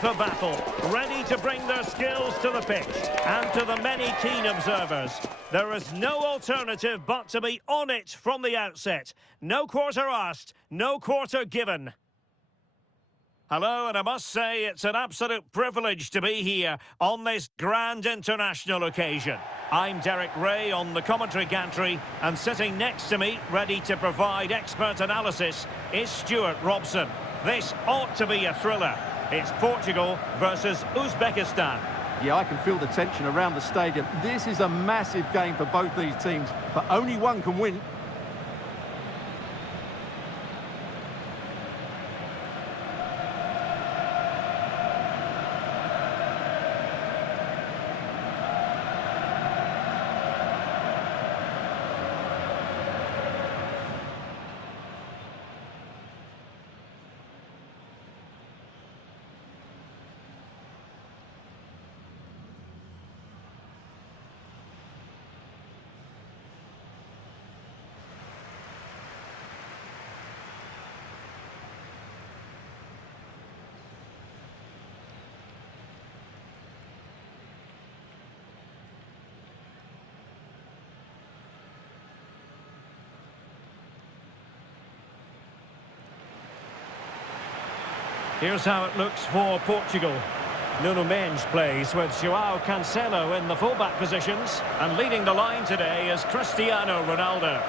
for battle, ready to bring their skills to the pitch. And to the many keen observers, there is no alternative but to be on it from the outset. No quarter asked, no quarter given. Hello, and I must say it's an absolute privilege to be here on this grand international occasion. I'm Derek Ray on the commentary gantry, and sitting next to me, ready to provide expert analysis, is Stuart Robson. This ought to be a thriller. It's Portugal versus Uzbekistan. Yeah, I can feel the tension around the stadium. This is a massive game for both these teams, but only one can win. Here's how it looks for Portugal. Nuno Mendes plays with João Cancelo in the fullback positions, and leading the line today is Cristiano Ronaldo.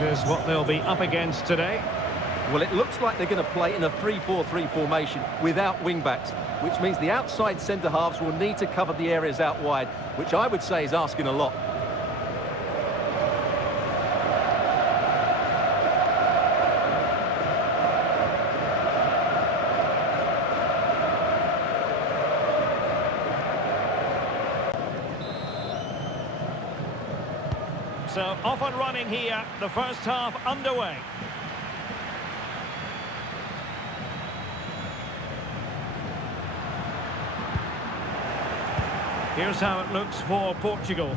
This is what they'll be up against today. Well, it looks like they're going to play in a 3-4-3 formation without wing-backs, which means the outside centre-halves will need to cover the areas out wide, which I would say is asking a lot. So off and running here, the first half underway. Here's how it looks for Portugal.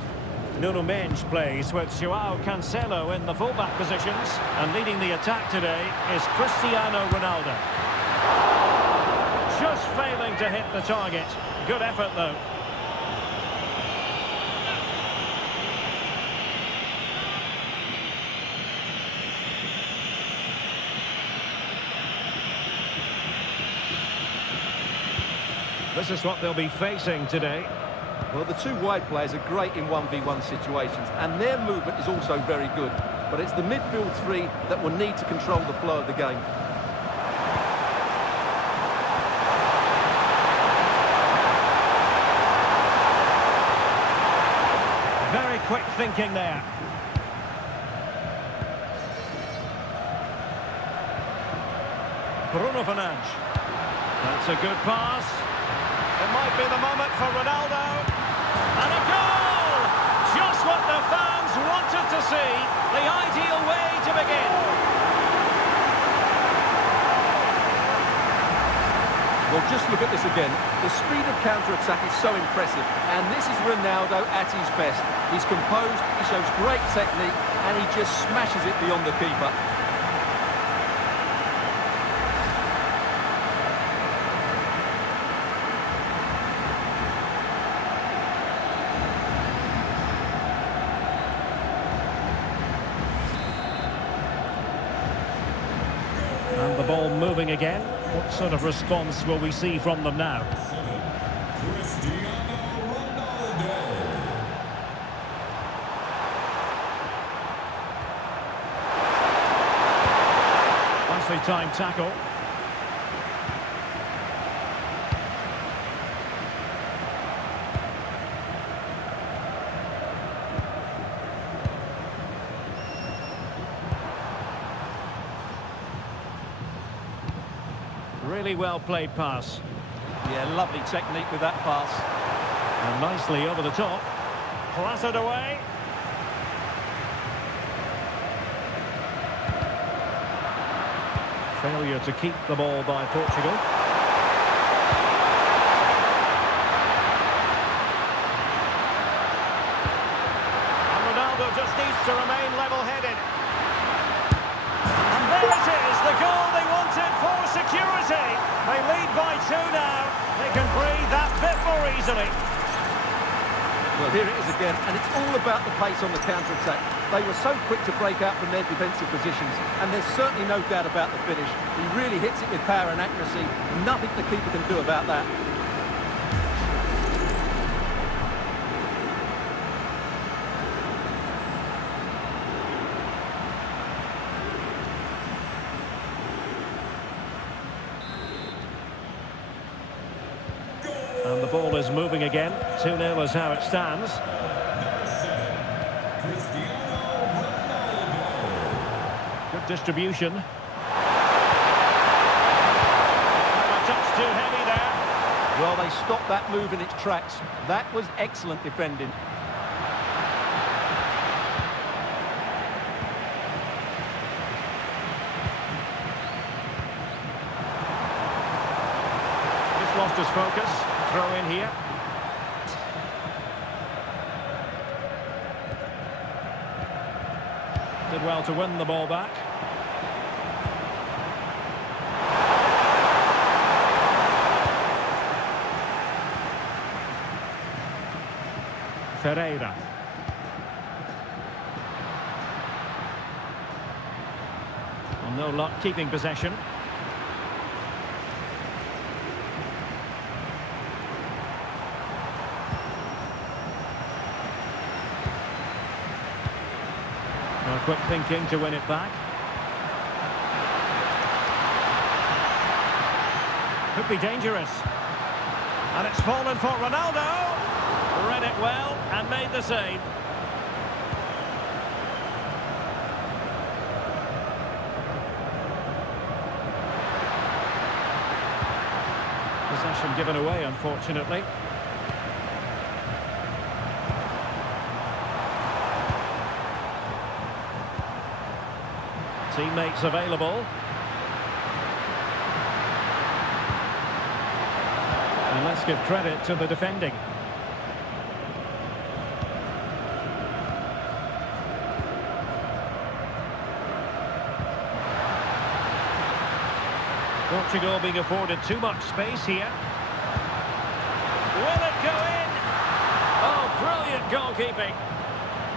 Nuno Mendes plays with João Cancelo in the fullback positions, and leading the attack today is Cristiano Ronaldo. Just failing to hit the target. Good effort though. This is what they'll be facing today. Well, the two wide players are great in 1v1 situations, and their movement is also very good. But it's the midfield three that will need to control the flow of the game. Very quick thinking there. Bruno Fernandes. That's a good pass. It might be the moment for Ronaldo. And a goal! Just what the fans wanted to see. The ideal way to begin. Well, just look at this again. The speed of counter-attack is so impressive. And this is Ronaldo at his best. He's composed, he shows great technique, and he just smashes it beyond the keeper. And the ball moving again. What sort of response will we see from them now? Nicely timed tackle. Really well played pass. Yeah, lovely technique with that pass. And nicely over the top. Clattered away. Failure to keep the ball by Portugal. And Ronaldo just needs to remain level-headed. And there it is, the goal they wanted for security. They lead by 2 now. They can breathe that bit more easily. Well, here it is again, and it's all about the pace on the counter-attack. They were so quick to break out from their defensive positions, and there's certainly no doubt about the finish. He really hits it with power and accuracy. Nothing the keeper can do about that. And the ball is moving again. 2-0 is how it stands. Good distribution. A touch too heavy there. Well, they stopped that move in its tracks. That was excellent defending. Just lost his focus. Throw in here. Did well to win the ball back. Ferreira. Well, no luck keeping possession. Quick thinking to win it back. Could be dangerous. And it's fallen for Ronaldo. Read it well and made the save. Possession given away, unfortunately. Teammates available. And let's give credit to the defending. Portugal being afforded too much space here. Will it go in? Oh, brilliant goalkeeping.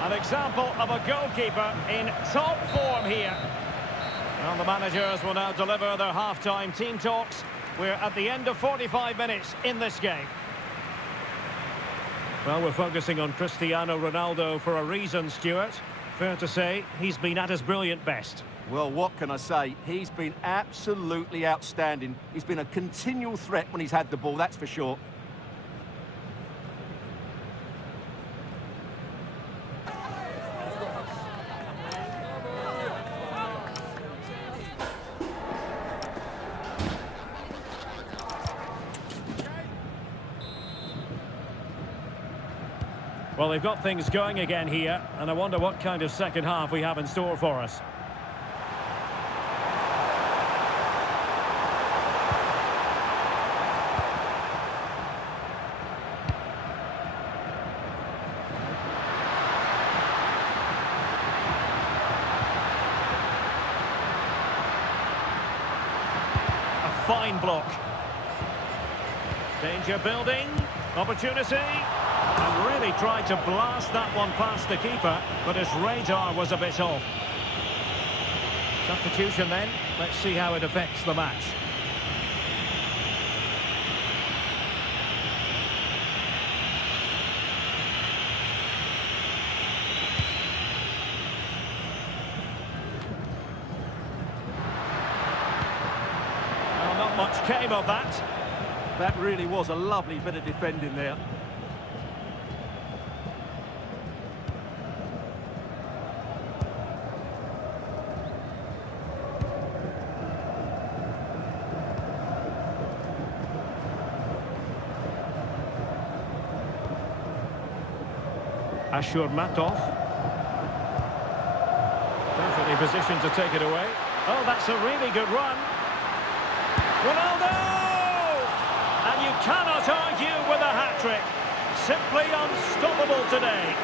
An example of a goalkeeper in top form here. Well, the managers will now deliver their half-time team talks. We're at the end of 45 minutes in this game. Well, we're focusing on Cristiano Ronaldo for a reason, Stuart. Fair to say, he's been at his brilliant best. Well, what can I say? He's been absolutely outstanding. He's been a continual threat when he's had the ball, that's for sure. Well, they've got things going again here, and I wonder what kind of second half we have in store for us. A fine block. Danger building. Opportunity. And really tried to blast that one past the keeper, but his radar was a bit off. Substitution then. Let's see how it affects the match. Well, not much came of that. That really was a lovely bit of defending there. Ashurmatov. Perfectly positioned to take it away. Oh, that's a really good run. Ronaldo! And you cannot argue with a hat-trick. Simply unstoppable today.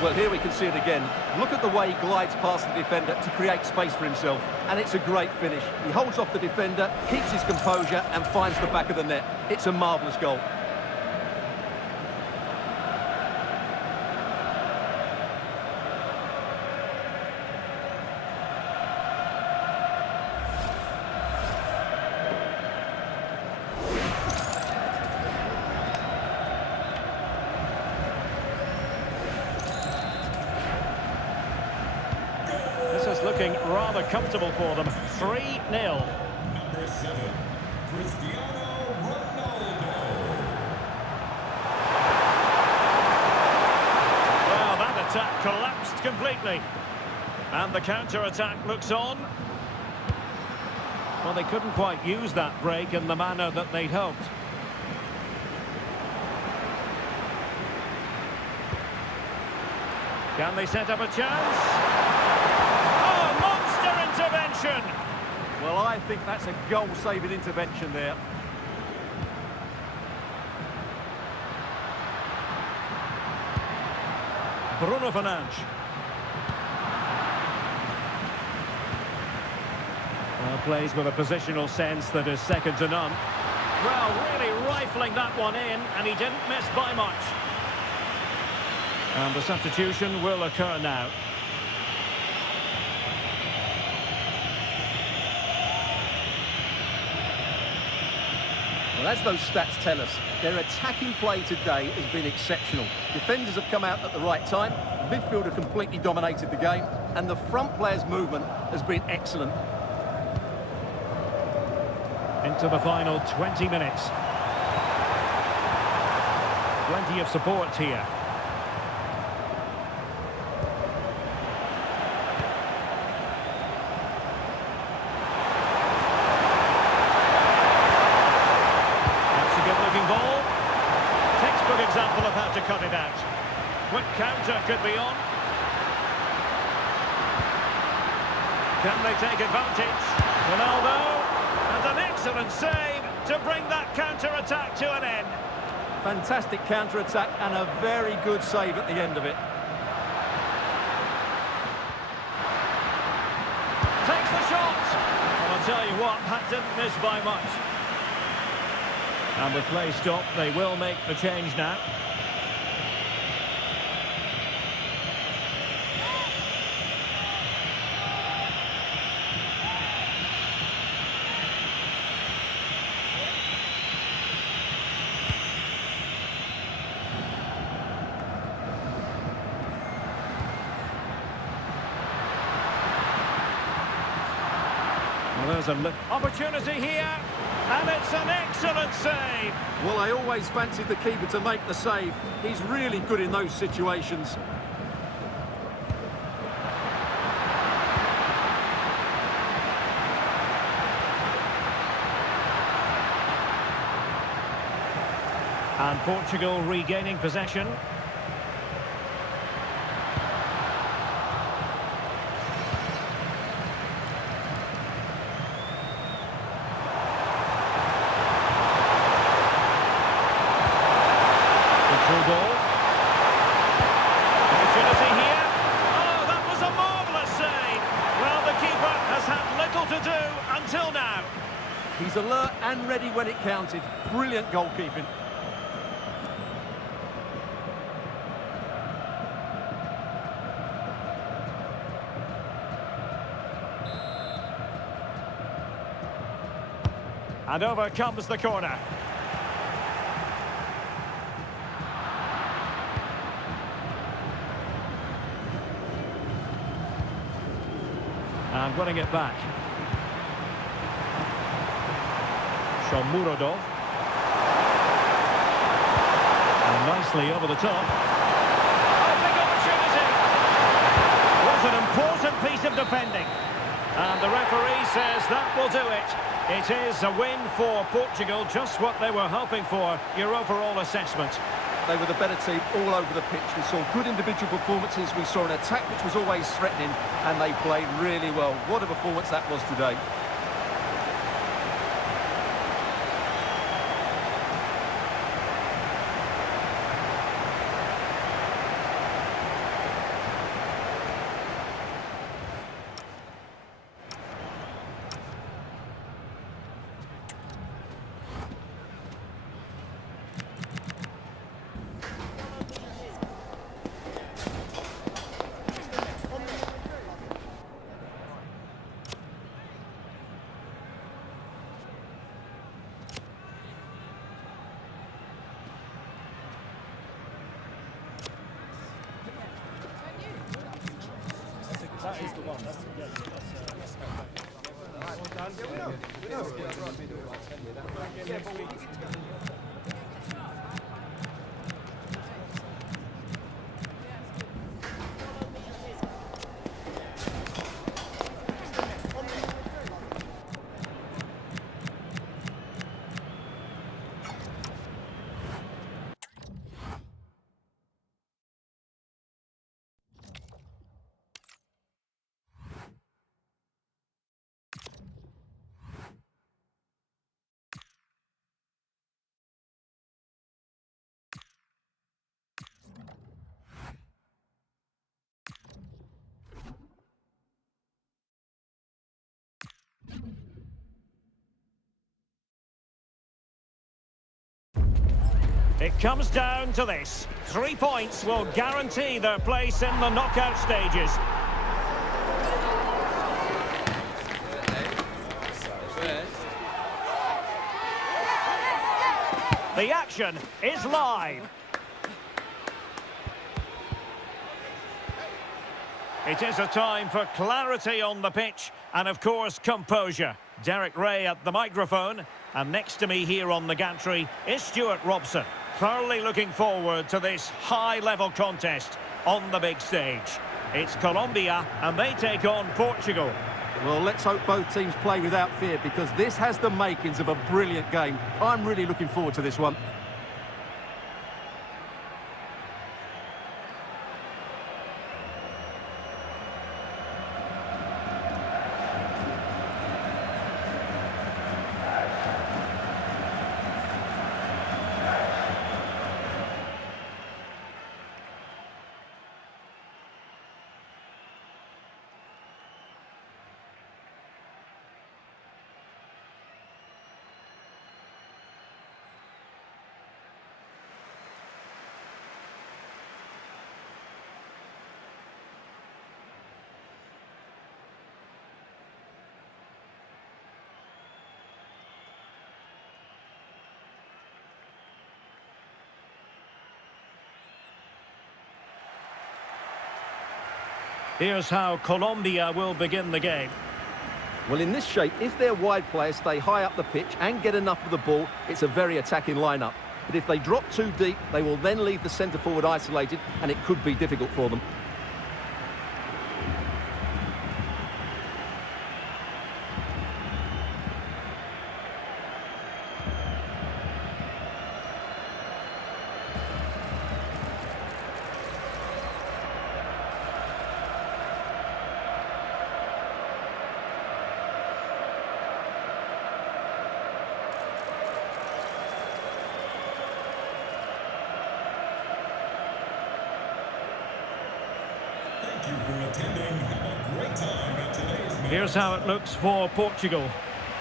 Well, here we can see it again. Look at the way he glides past the defender to create space for himself. And it's a great finish. He holds off the defender, keeps his composure and finds the back of the net. It's a marvellous goal. This is looking rather comfortable for them. 3-0. Number 7, Cristiano Ronaldo. Well, that attack collapsed completely. And the counter-attack looks on. Well, they couldn't quite use that break in the manner that they'd hoped. Can they set up a chance? Oh, monster intervention! Well, I think that's a goal-saving intervention there. Bruno Fernandes. Well, plays with a positional sense that is second to none. Well, really rifling that one in, and he didn't miss by much. And the substitution will occur now. Well, as those stats tell us, their attacking play today has been exceptional. Defenders have come out at the right time, midfield have completely dominated the game, and the front players' movement has been excellent. Into the final 20 minutes. Plenty of support here. Ball. Textbook example of how to cut it out. Quick counter could be on. Can they take advantage? Ronaldo, and an excellent save to bring that counter-attack to an end. Fantastic counter-attack and a very good save at the end of it. Takes the shot. Well, I'll tell you what, that didn't miss by much. And with play stopped, they will make the change now. Well, there's an opportunity here. And it's an excellent save. Well, I always fancied the keeper to make the save. He's really good in those situations. And Portugal regaining possession. Through ball. Opportunity here. Oh, that was a marvellous save. Well, the keeper has had little to do until now. He's alert and ready when it counted. Brilliant goalkeeping. And over comes the corner. And winning it back. Shomurodov. And nicely over the top. Oh, big opportunity. was an important piece of defending. And the referee says that will do it. It is a win for Portugal, just what they were hoping for. Your overall assessment? They were the better team all over the pitch. We saw good individual performances. We saw an attack which was always threatening, and they played really well. What a performance that was today. That is the one. That's It comes down to this. 3 points will guarantee their place in the knockout stages. The action is live. It is a time for clarity on the pitch and, of course, composure. Derek Ray at the microphone, and next to me here on the gantry is Stuart Robson. Thoroughly looking forward to this high-level contest on the big stage. It's Colombia, and they take on Portugal. Well, let's hope both teams play without fear, because this has the makings of a brilliant game. I'm really looking forward to this one. Here's how Colombia will begin the game. Well, in this shape, if their wide players stay high up the pitch and get enough of the ball, it's a very attacking lineup. But if they drop too deep, they will then leave the centre forward isolated, and it could be difficult for them. Thank you for attending. Have a great time at today's match. Here's how it looks for Portugal.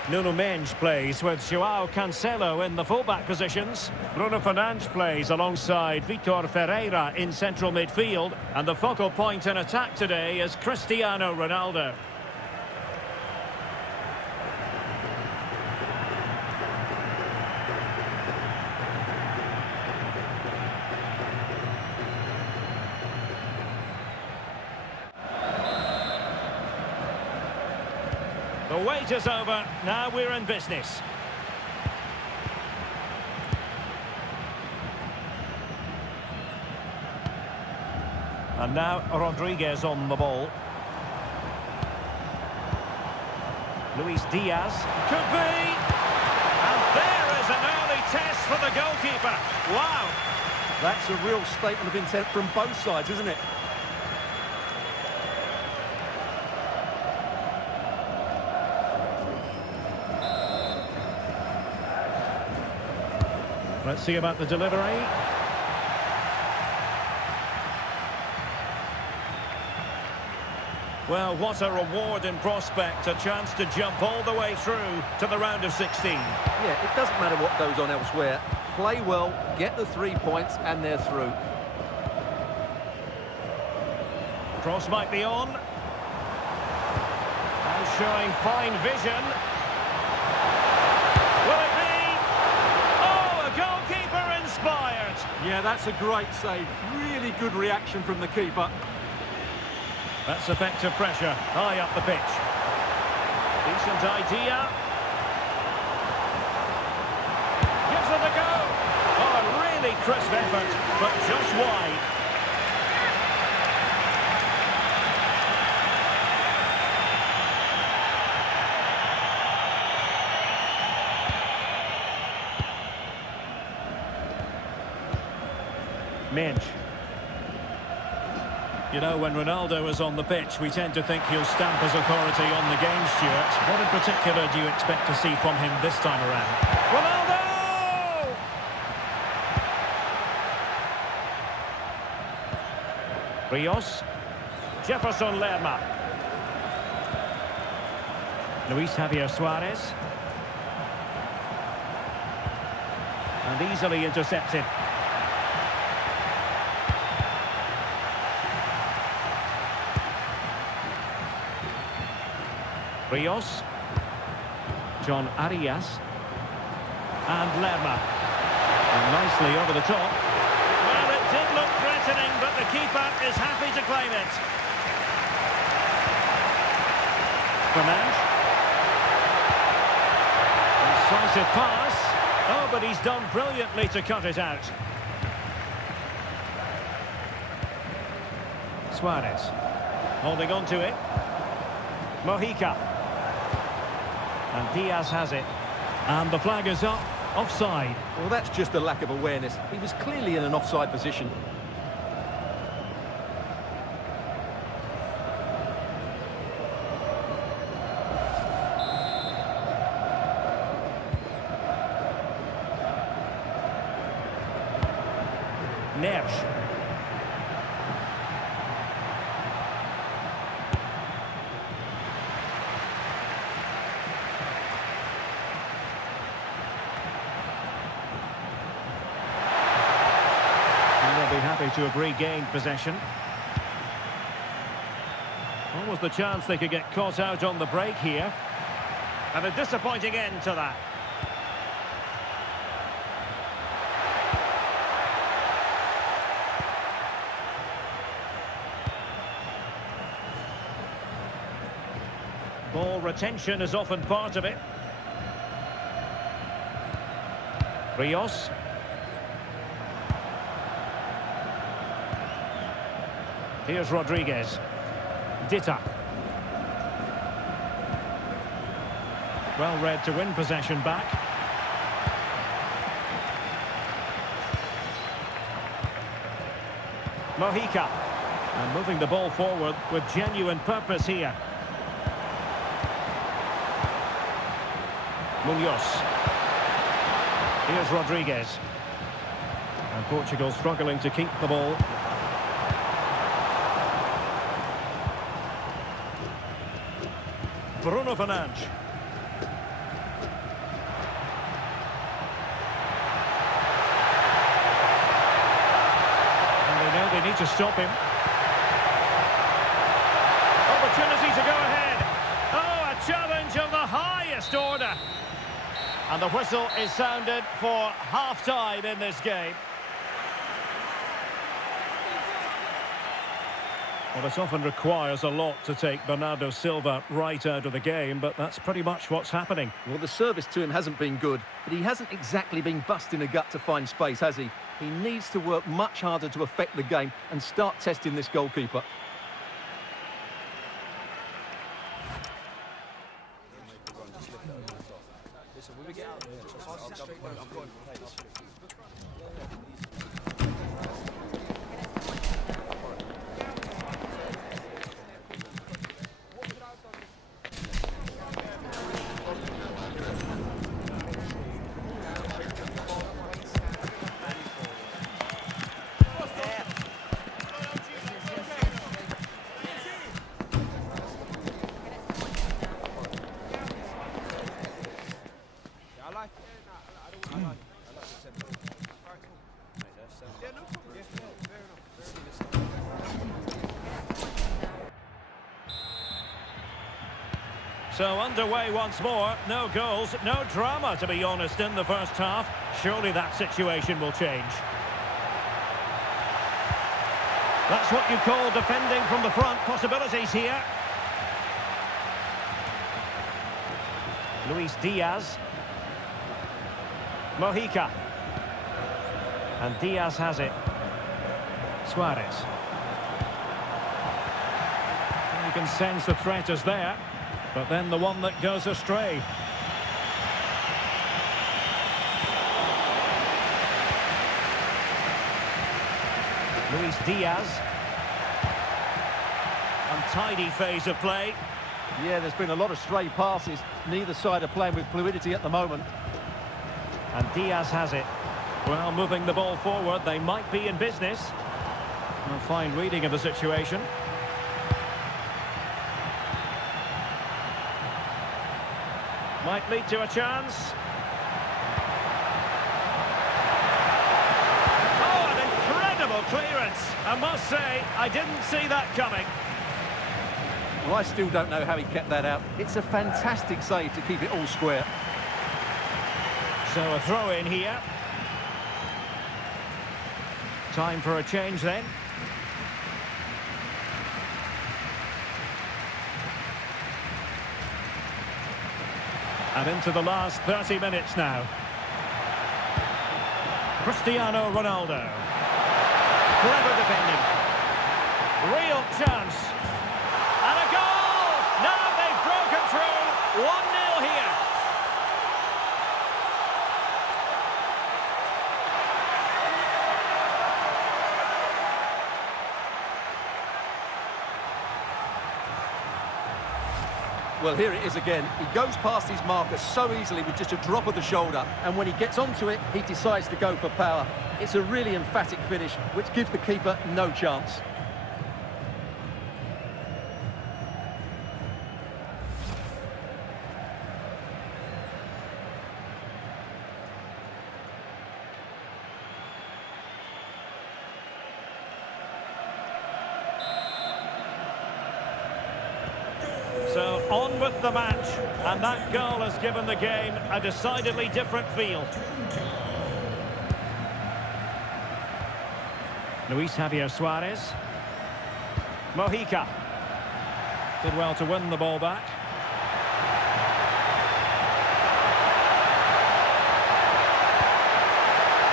Nuno Mendes plays with João Cancelo in the fullback positions. Bruno Fernandes plays alongside Vitor Ferreira in central midfield. And the focal point in attack today is Cristiano Ronaldo. The wait is over, now we're in business. And now Rodriguez on the ball. Luis Diaz. Could be. And there is an early test for the goalkeeper. Wow. That's a real statement of intent from both sides, isn't it? Let's see about the delivery. Well, what a reward in prospect. A chance to jump all the way through to the round of 16. Yeah, it doesn't matter what goes on elsewhere. Play well, get the 3 points, and they're through. Cross might be on. And showing fine vision. Will it be? Oh, a goalkeeper inspired. Yeah, that's a great save. Really good reaction from the keeper. That's effective pressure, high up the pitch. Decent idea. Gives it a go. Oh, a really crisp effort, but just wide. Minch. You know, when Ronaldo is on the pitch, we tend to think he'll stamp his authority on the game, Stuart. What in particular do you expect to see from him this time around? Ronaldo! Rios. Jefferson Lerma. Luis Javier Suarez. And easily intercepted. Rios, John Arias, and Lerma. And nicely over the top. Well, it did look threatening, but the keeper is happy to claim it. Fernandes. Incisive pass. Oh, but he's done brilliantly to cut it out. Suarez. Holding on to it. Mojica. And Diaz has it. And the flag is up. Offside. Well, that's just a lack of awareness. He was clearly in an offside position. Neves. Be happy to have regained possession. What was the chance they could get caught out on the break here? And a disappointing end to that. Ball retention is often part of it. Rios. Here's Rodriguez. Dita. Well read to win possession back. Mojica. And moving the ball forward with genuine purpose here. Munoz. Here's Rodriguez. And Portugal struggling to keep the ball. Bruno Fernandes. And they know they need to stop him. Opportunity to go ahead. Oh, a challenge of the highest order. And the whistle is sounded for half-time in this game. Well, it often requires a lot to take Bernardo Silva right out of the game, but that's pretty much what's happening. Well, the service to him hasn't been good, but he hasn't exactly been busting a gut to find space, has he? He needs to work much harder to affect the game and start testing this goalkeeper. So underway once more, no goals, no drama to be honest in the first half. Surely that situation will change. That's what you call defending from the front. Possibilities here. Luis Diaz. Mojica. And Diaz has it. Suarez. You can sense the threat is there. But then the one that goes astray. Luis Diaz. Untidy phase of play. Yeah, there's been a lot of stray passes. Neither side are playing with fluidity at the moment. And Diaz has it. Well, moving the ball forward, they might be in business. A fine reading of the situation. Might lead to a chance. Oh, an incredible clearance. I must say, I didn't see that coming. Well, I still don't know how he kept that out. It's a fantastic save to keep it all square. So a throw in here. Time for a change then. And into the last 30 minutes now. Cristiano Ronaldo. Clever defending. Real chance. And a goal! Now they've broken through. 1-0 here. Well, here it is again. He goes past his marker so easily with just a drop of the shoulder. And when he gets onto it, he decides to go for power. It's a really emphatic finish, which gives the keeper no chance. So on with the match, and that goal has given the game a decidedly different feel. Luis Javier Suarez. Mojica. Did well to win the ball back.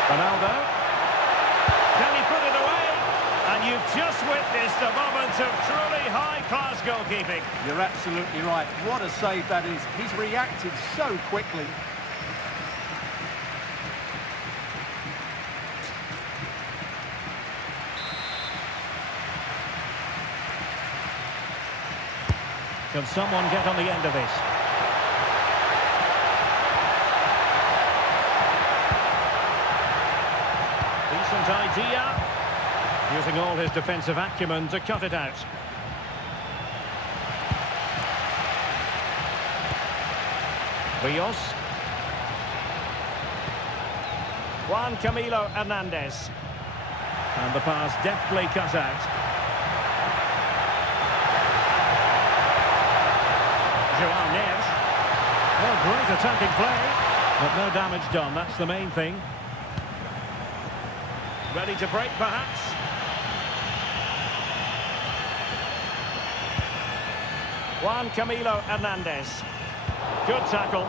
Ronaldo. Can he put it away? And you've just witnessed a moment of truly high-class goalkeeping. You're absolutely right. What a save that is. He's reacted so quickly. Can someone get on the end of this? Decent idea. Using all his defensive acumen to cut it out. Rios. Juan Camilo Hernandez. And the pass deftly cut out. Joao Neves. Well, great attacking play, but no damage done. That's the main thing. Ready to break, perhaps. Juan Camilo Hernandez. Good tackle.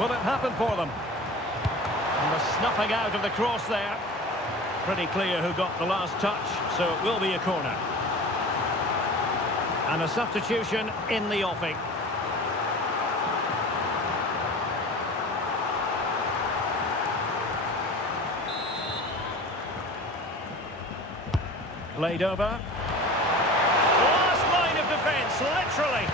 Will it happen for them? And the snuffing out of the cross there. Pretty clear who got the last touch, so it will be a corner. And a substitution in the offing. Played over. Last line of defence, literally.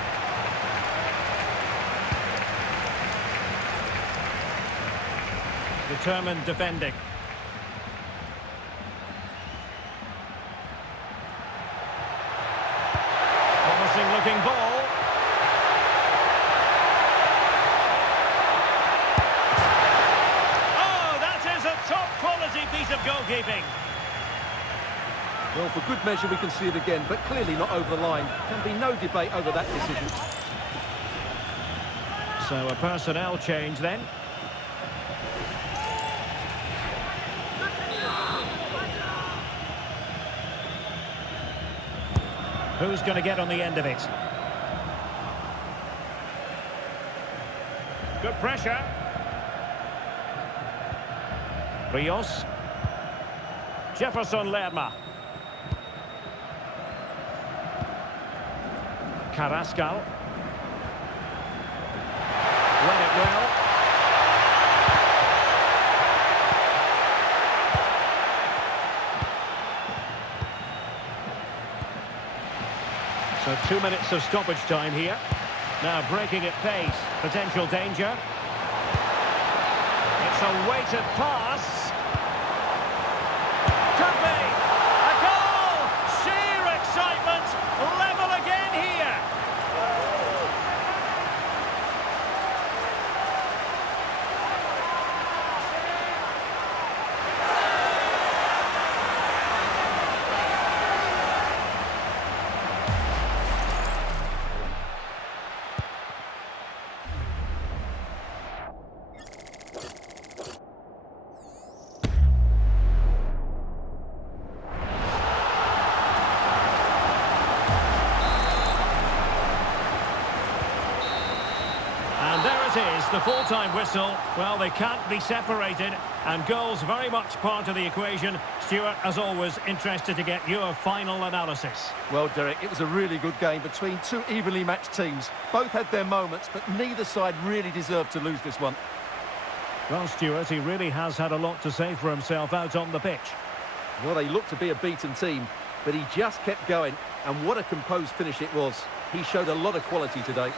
Determined defending. Promising looking ball. Oh, that is a top quality piece of goalkeeping. Well, for good measure, we can see it again, but clearly not over the line. Can be no debate over that decision. So a personnel change then. Who's going to get on the end of it? Good pressure. Rios. Jefferson Lerma. Carrascal. Read it well. So 2 minutes of stoppage time here. Now breaking at pace. Potential danger. It's a weighted pass. Could be. A goal! Sheer excitement. Level again here. Is the full-time whistle. Well, they can't be separated, and goals very much part of the equation. Stuart, as always, interested to get your final analysis. Well, Derek, it was a really good game between two evenly matched teams. Both had their moments, but neither side really deserved to lose this one. Well, Stuart, he really has had a lot to say for himself out on the pitch. Well, they looked to be a beaten team, but he just kept going, and what a composed finish it was. He showed a lot of quality today.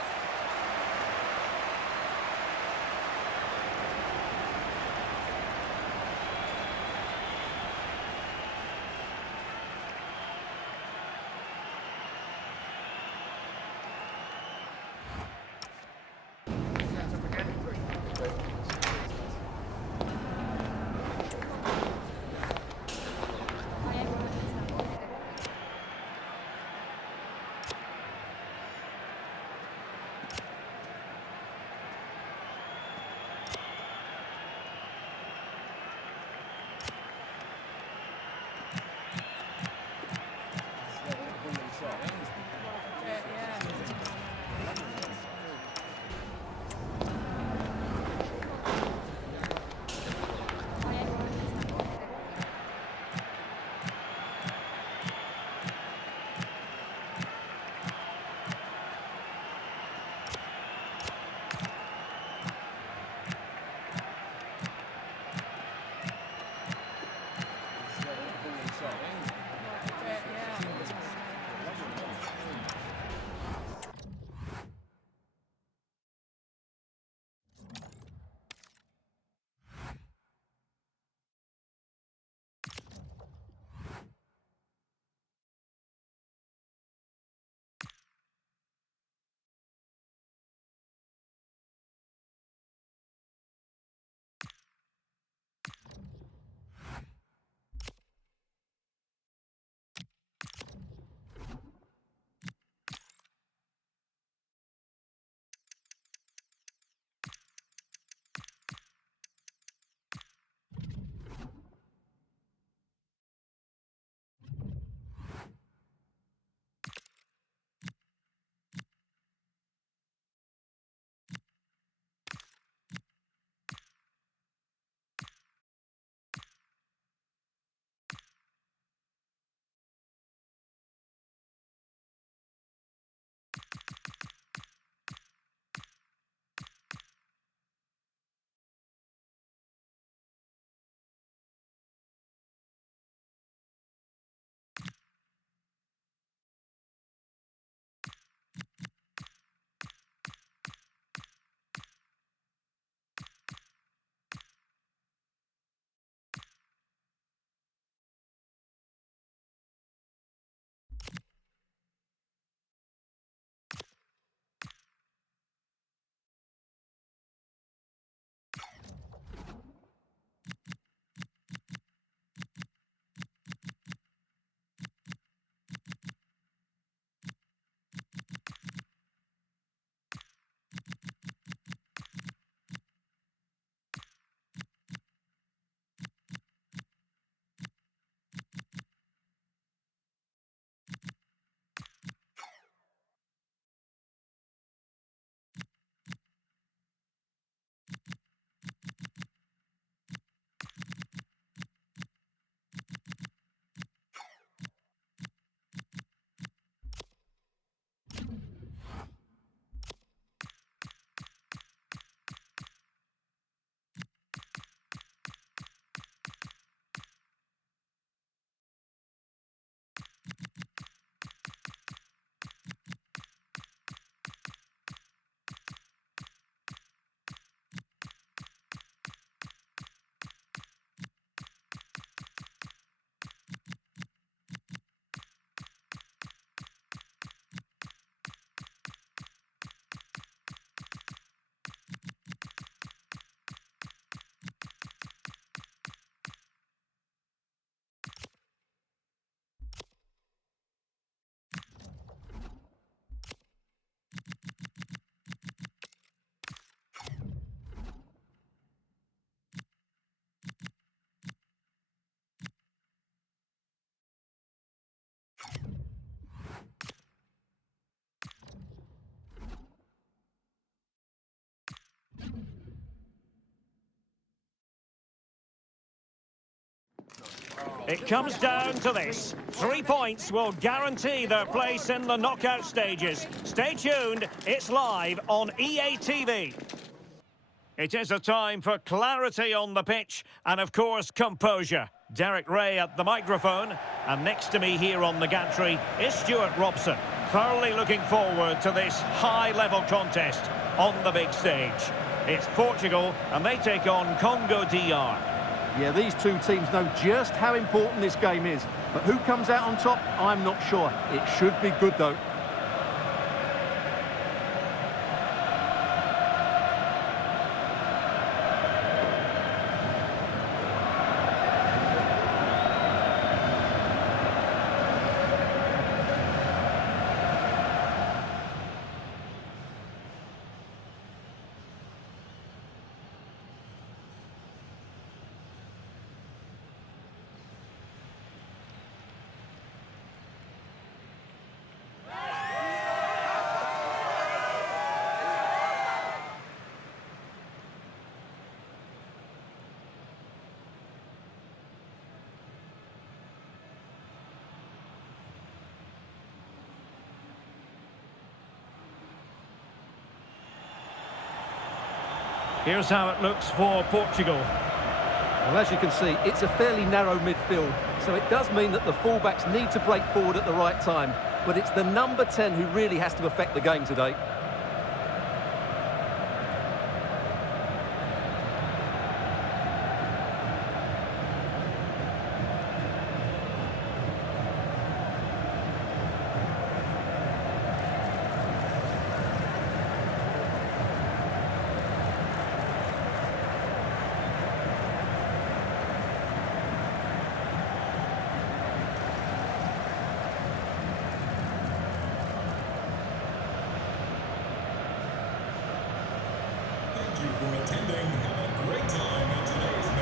It comes down to this. 3 points will guarantee their place in the knockout stages. Stay tuned, it's live on EA TV. It is a time for clarity on the pitch and, of course, composure. Derek Ray at the microphone, and next to me here on the gantry is Stuart Robson. Thoroughly looking forward to this high-level contest on the big stage. It's Portugal, and they take on Congo DR. Yeah, these two teams know just how important this game is. But who comes out on top, I'm not sure. It should be good, though. Here's how it looks for Portugal. Well, as you can see, it's a fairly narrow midfield, so it does mean that the fullbacks need to break forward at the right time. But it's the number 10 who really has to affect the game today.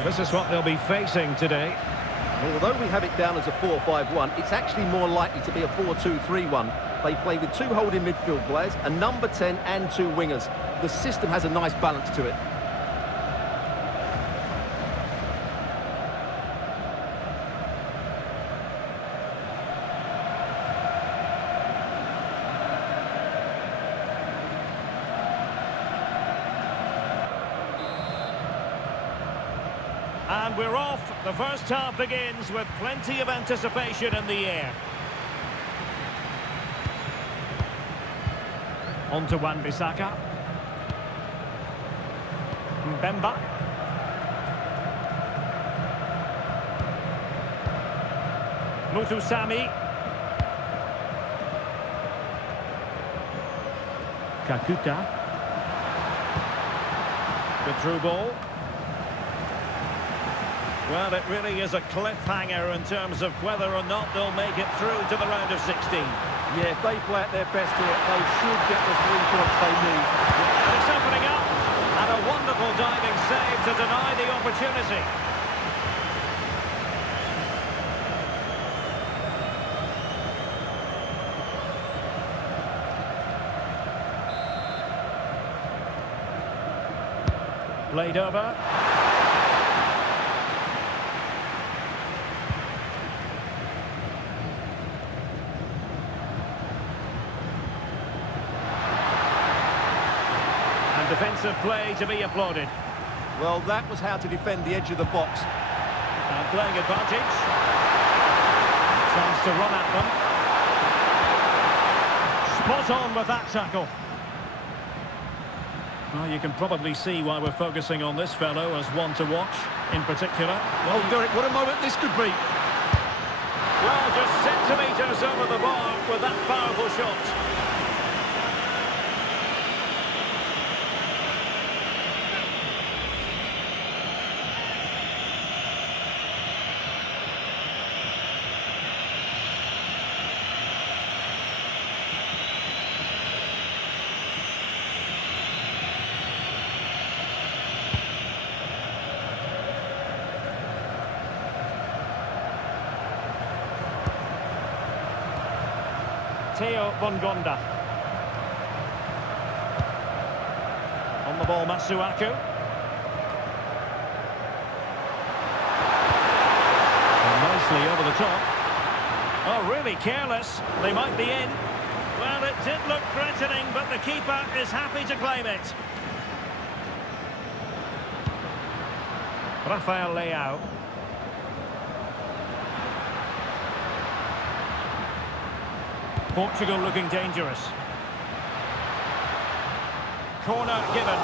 This is what they'll be facing today. Although we have it down as a 4-5-1, it's actually more likely to be a 4-2-3-1. They play with 2 holding midfield players, a number 10 and 2 wingers. The system has a nice balance to it. And we're off. The first half begins with plenty of anticipation in the air. On to Wan-Bissaka. Mbemba. Mutusami. Kakuta. The through ball. Well, it really is a cliffhanger in terms of whether or not they'll make it through to the round of 16. Yeah, if they play at their best here, they should get the 3 points they need. And it's opening up, and a wonderful diving save to deny the opportunity. Played over. Defensive play to be applauded. Well, that was how to defend the edge of the box. And playing advantage. Chance to run at them. Spot on with that tackle. Well, you can probably see why we're focusing on this fellow as one to watch in particular. Oh, Derek, what a moment this could be. Well, just centimetres over the bar with that powerful shot. Theo Bongonda. On the ball, Masuaku. And nice Nicely over the top. Oh, really careless. They might be in. Well, it did look threatening, but the keeper is happy to claim it. Rafael Leao. Portugal looking dangerous. Corner given.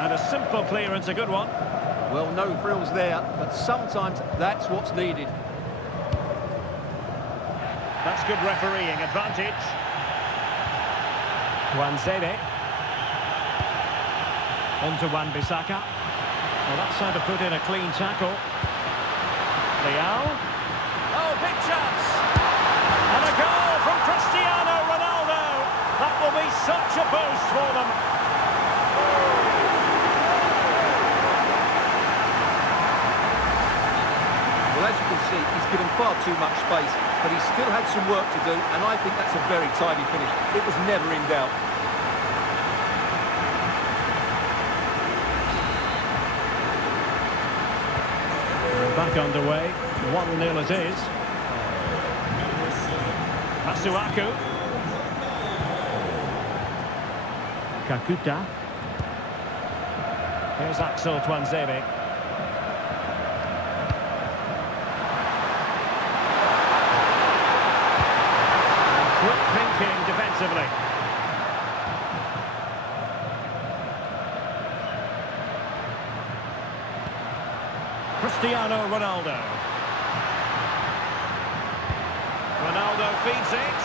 And a simple clearance, a good one. Well, no frills there, but sometimes that's what's needed. That's good refereeing, advantage. Tuanzebe. On to Wan-Bissaka. Well, that's how to put in a clean tackle. Leao. Oh, big chance! And a goal from Cristiano Ronaldo! That will be such a boost for them. Well, as you can see, he's given far too much space, but he still had some work to do, and I think that's a very tidy finish. It was never in doubt. Back underway, 1-0 it is. Masuaku. Kakuta. Here's Axel Tuanzebe. Quick thinking defensively. Cristiano Ronaldo. Ronaldo feeds it.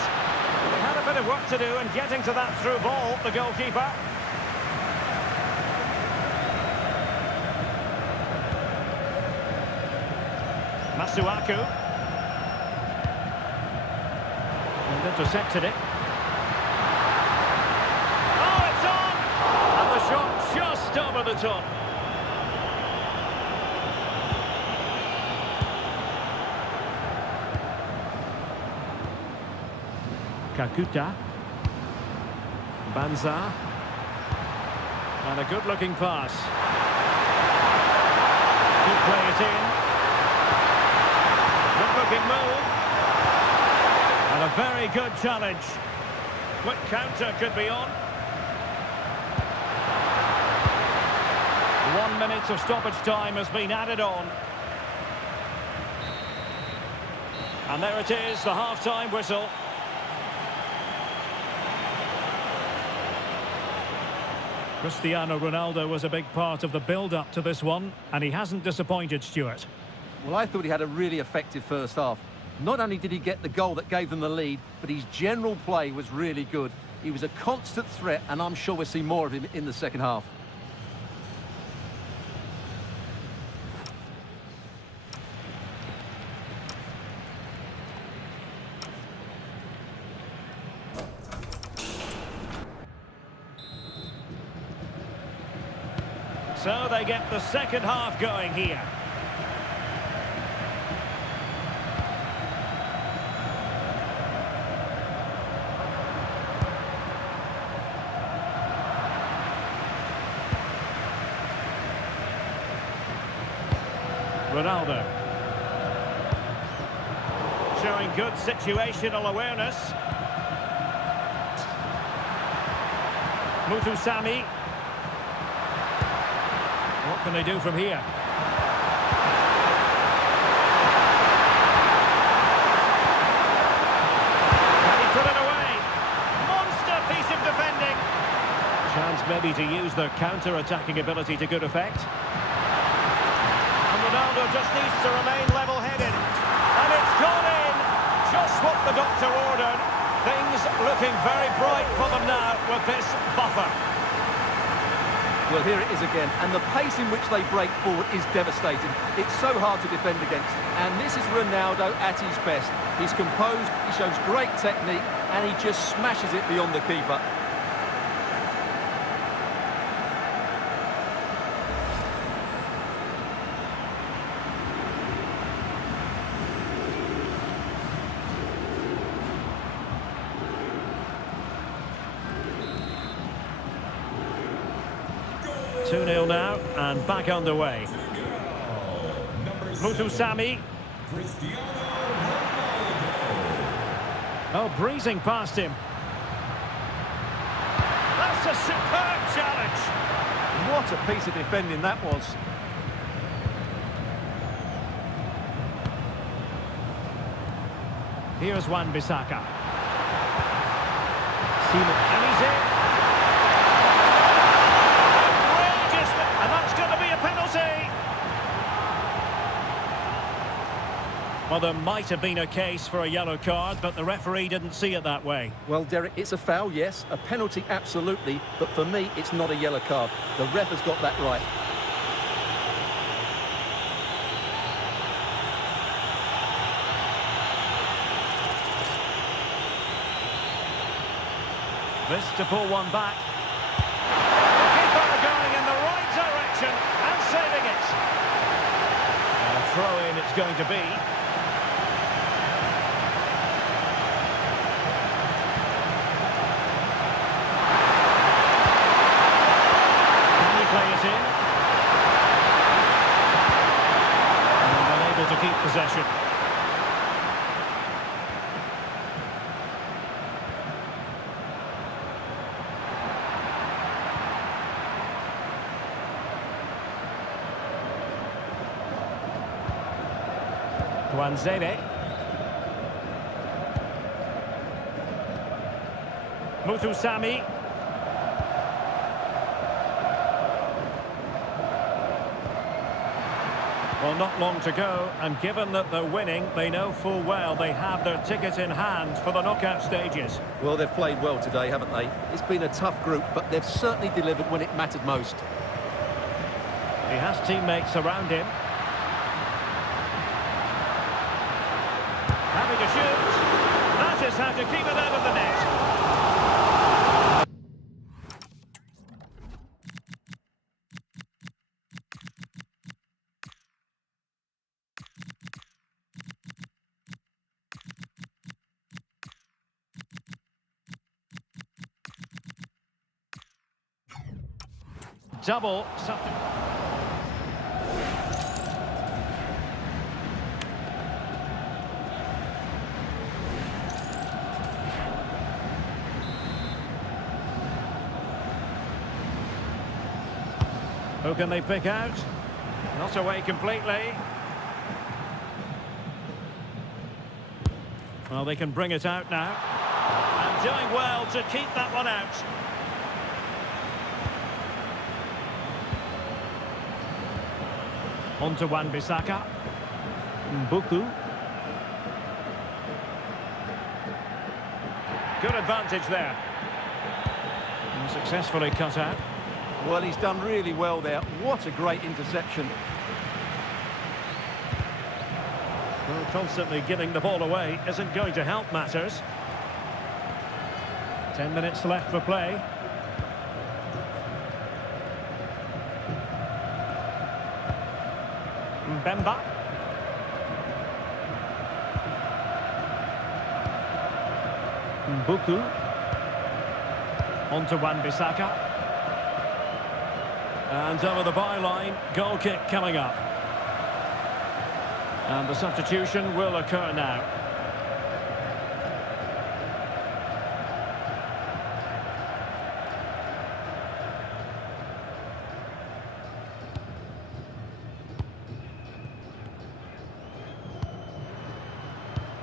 They had a bit of work to do in getting to that through ball, the goalkeeper. Masuaku. And intercepted it. Oh, it's on! And the shot just over the top. Kakuta. Banza. And a good-looking pass. Could play it in. Good-looking move. And a very good challenge. Quick counter could be on. 1 minute of stoppage time has been added on. And there it is, the half-time whistle. Cristiano Ronaldo was a big part of the build-up to this one, and he hasn't disappointed, Stuart. Well, I thought he had a really effective first half. Not only did he get the goal that gave them the lead, but his general play was really good. He was a constant threat, and I'm sure we'll see more of him in the second half. So they get the second half going here. Ronaldo. Showing good situational awareness. Mutusami. What can they do from here? Can he put it away? Monster piece of defending. Chance maybe to use their counter-attacking ability to good effect. And Ronaldo just needs to remain level-headed. And it's gone in. Just what the doctor ordered. Things looking very bright for them now with this buffer. Well, here it is again, and the pace in which they break forward is devastating. It's so hard to defend against, and this is Ronaldo at his best. He's composed, he shows great technique, and he just smashes it beyond the keeper. 2-0 now, and back underway. Mutusami. Oh, breezing past him. That's a superb challenge. What a piece of defending that was. Here's Wan-Bissaka. And he's in. Outrageous, and that's going to be a penalty. Well, there might have been a case for a yellow card, but the referee didn't see it that way. Well, Derek, it's a foul, yes. A penalty, absolutely. But for me, it's not a yellow card. The ref has got that right. This to pull one back. The keeper going in the right direction and saving it. And a throw-in it's going to be. Can he play it in? And unable to keep possession. Wanzede. Mutusami. Well, not long to go, and given that they're winning, they know full well they have their ticket in hand for the knockout stages. Well, they've played well today, haven't they? It's been a tough group, but they've certainly delivered when it mattered most. He has teammates around him. Having to shoot. That is how to keep it out of the net. Double something. Who can they pick out? Not away completely. Well, they can bring it out now. And doing well to keep that one out. On to Wan-Bissaka. Mbuku. Good advantage there. And successfully cut out. Well, he's done really well there. What a great interception. Well, constantly giving the ball away isn't going to help matters. 10 minutes left for play. Mbemba. Mbuku. On to Wan-Bissaka. And over the byline, goal kick coming up. And the substitution will occur now.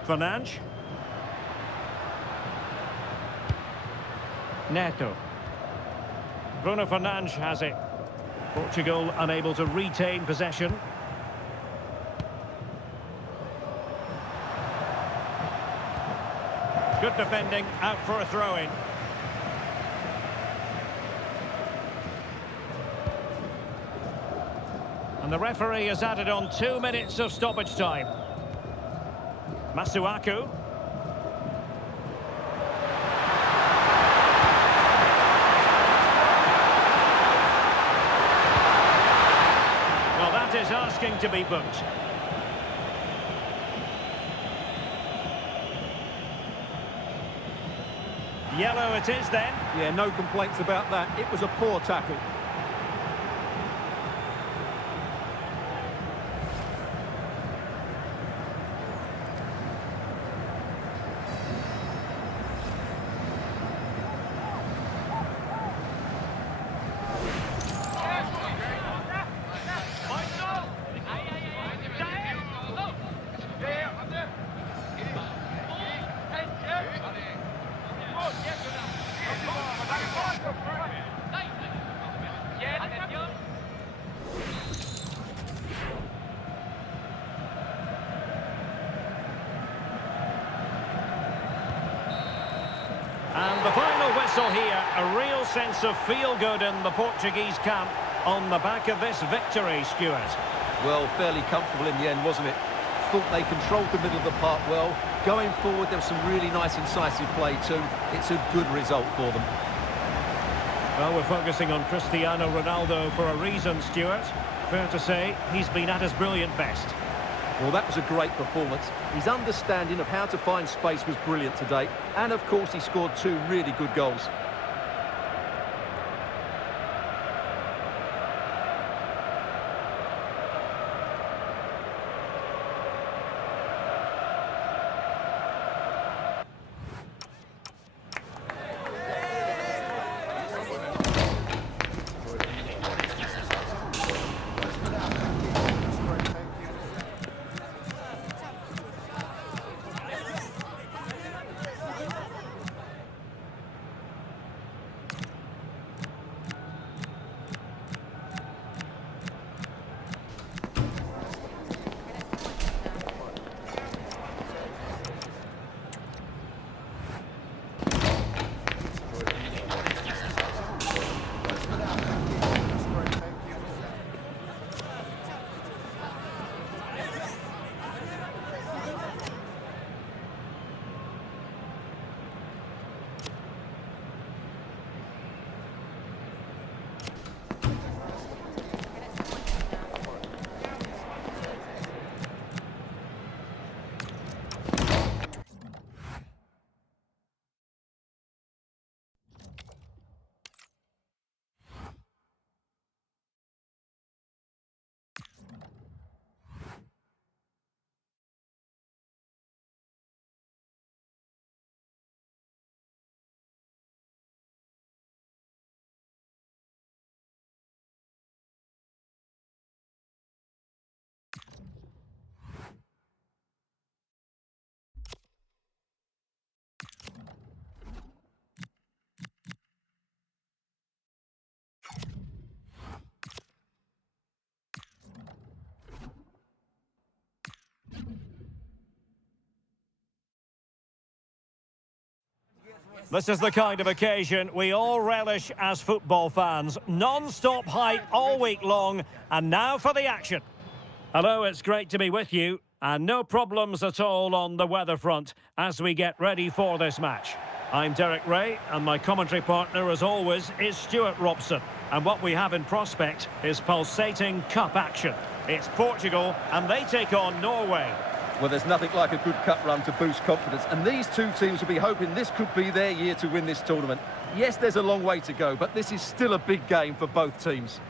Fernandes. Neto. Bruno Fernandes has it. Portugal unable to retain possession. Good defending, out for a throw-in. And the referee has added on 2 minutes of stoppage time. Masuaku. Well, that is asking to be booked. Yellow it is then. Yeah, no complaints about that. It was a poor tackle. the whistle here, a real sense of feel-good in the Portuguese camp on the back of this victory, Stuart. Well, fairly comfortable in the end, wasn't it? Thought they controlled the middle of the park well. Going forward, there was some really nice incisive play too. It's a good result for them. Well, we're focusing on Cristiano Ronaldo for a reason, Stuart. Fair to say, he's been at his brilliant best. Well, that was a great performance. His understanding of how to find space was brilliant today. And, of course, he scored 2 really good goals. This is the kind of occasion we all relish as football fans. Non-stop hype all week long, and now for the action. Hello, it's great to be with you, and no problems at all on the weather front as we get ready for this match. I'm Derek Ray, and my commentary partner, as always, is Stuart Robson. And what we have in prospect is pulsating cup action. It's Portugal, and they take on Norway. Well, there's nothing like a good cup run to boost confidence, and these two teams will be hoping this could be their year to win this tournament. Yes, there's a long way to go, but this is still a big game for both teams.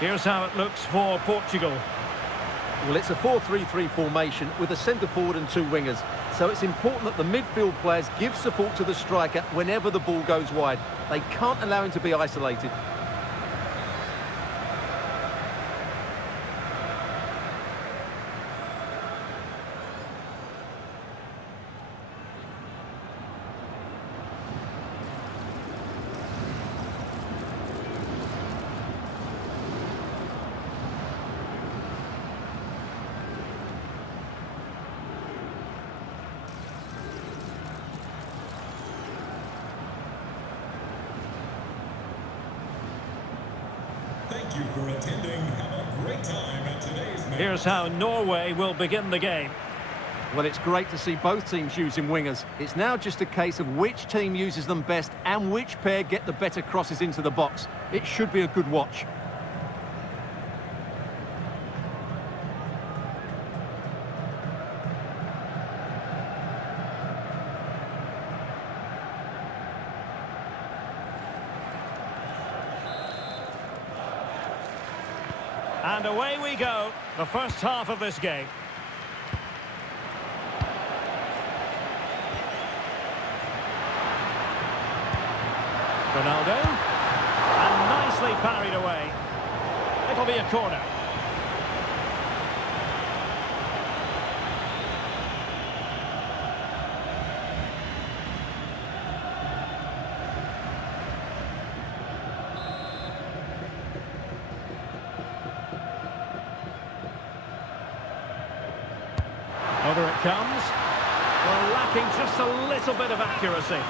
Here's how it looks for Portugal. Well, it's a 4-3-3 formation with a centre forward and 2 wingers. So it's important that the midfield players give support to the striker whenever the ball goes wide. They can't allow him to be isolated. Thank you for attending. Have a great time at today's match. Here's how Norway will begin the game. Well, it's great to see both teams using wingers. It's now just a case of which team uses them best and which pair get the better crosses into the box. It should be a good watch. And away we go, the first half of this game. Ronaldo. And nicely parried away. It'll be a corner. Over it comes. Well, lacking just a little bit of accuracy.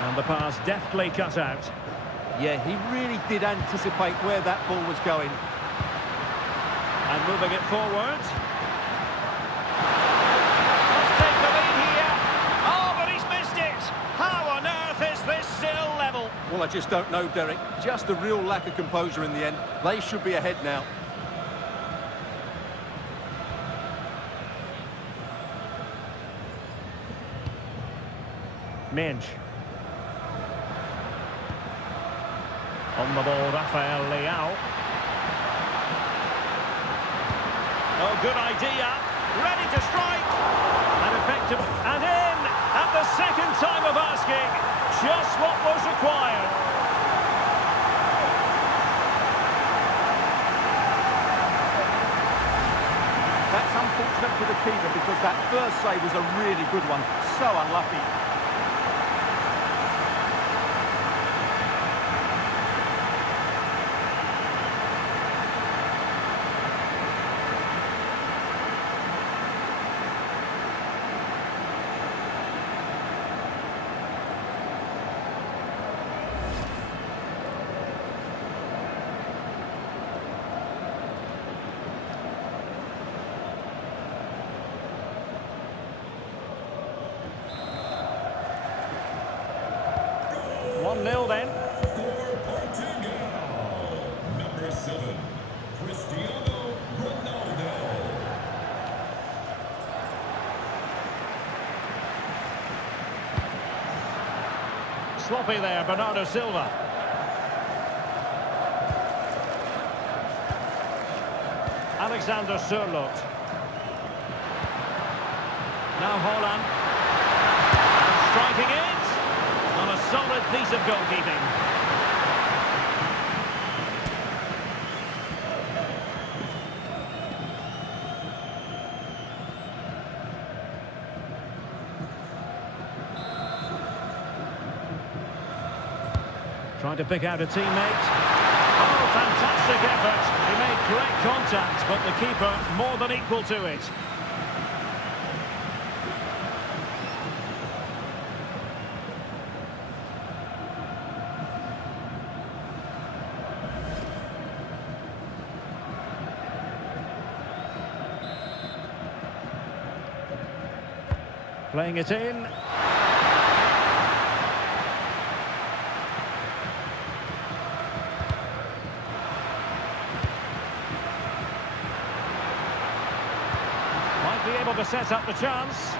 And the pass deftly cut out. Yeah, he really did anticipate where that ball was going. And moving it forward. Let's take the lead here. Oh, but he's missed it. How on earth is this still level? Well, I just don't know, Derek. Just a real lack of composure in the end. They should be ahead now. Minge. On the ball, Rafael Leao. Oh, good idea. Ready to strike. And effective. And in at the second time of asking. Just what was required. That's unfortunate for the keeper because that first save was a really good one. So unlucky. Then. For Portugal, number 7, Cristiano Ronaldo. Sloppy there, Bernardo Silva. Alexander Sørloth. Now Haaland. And striking it. On a solid piece of goalkeeping. Trying to pick out a teammate. Oh, fantastic effort. He made great contact, but the keeper more than equal to it. Playing it in. Might be able to set up the chance.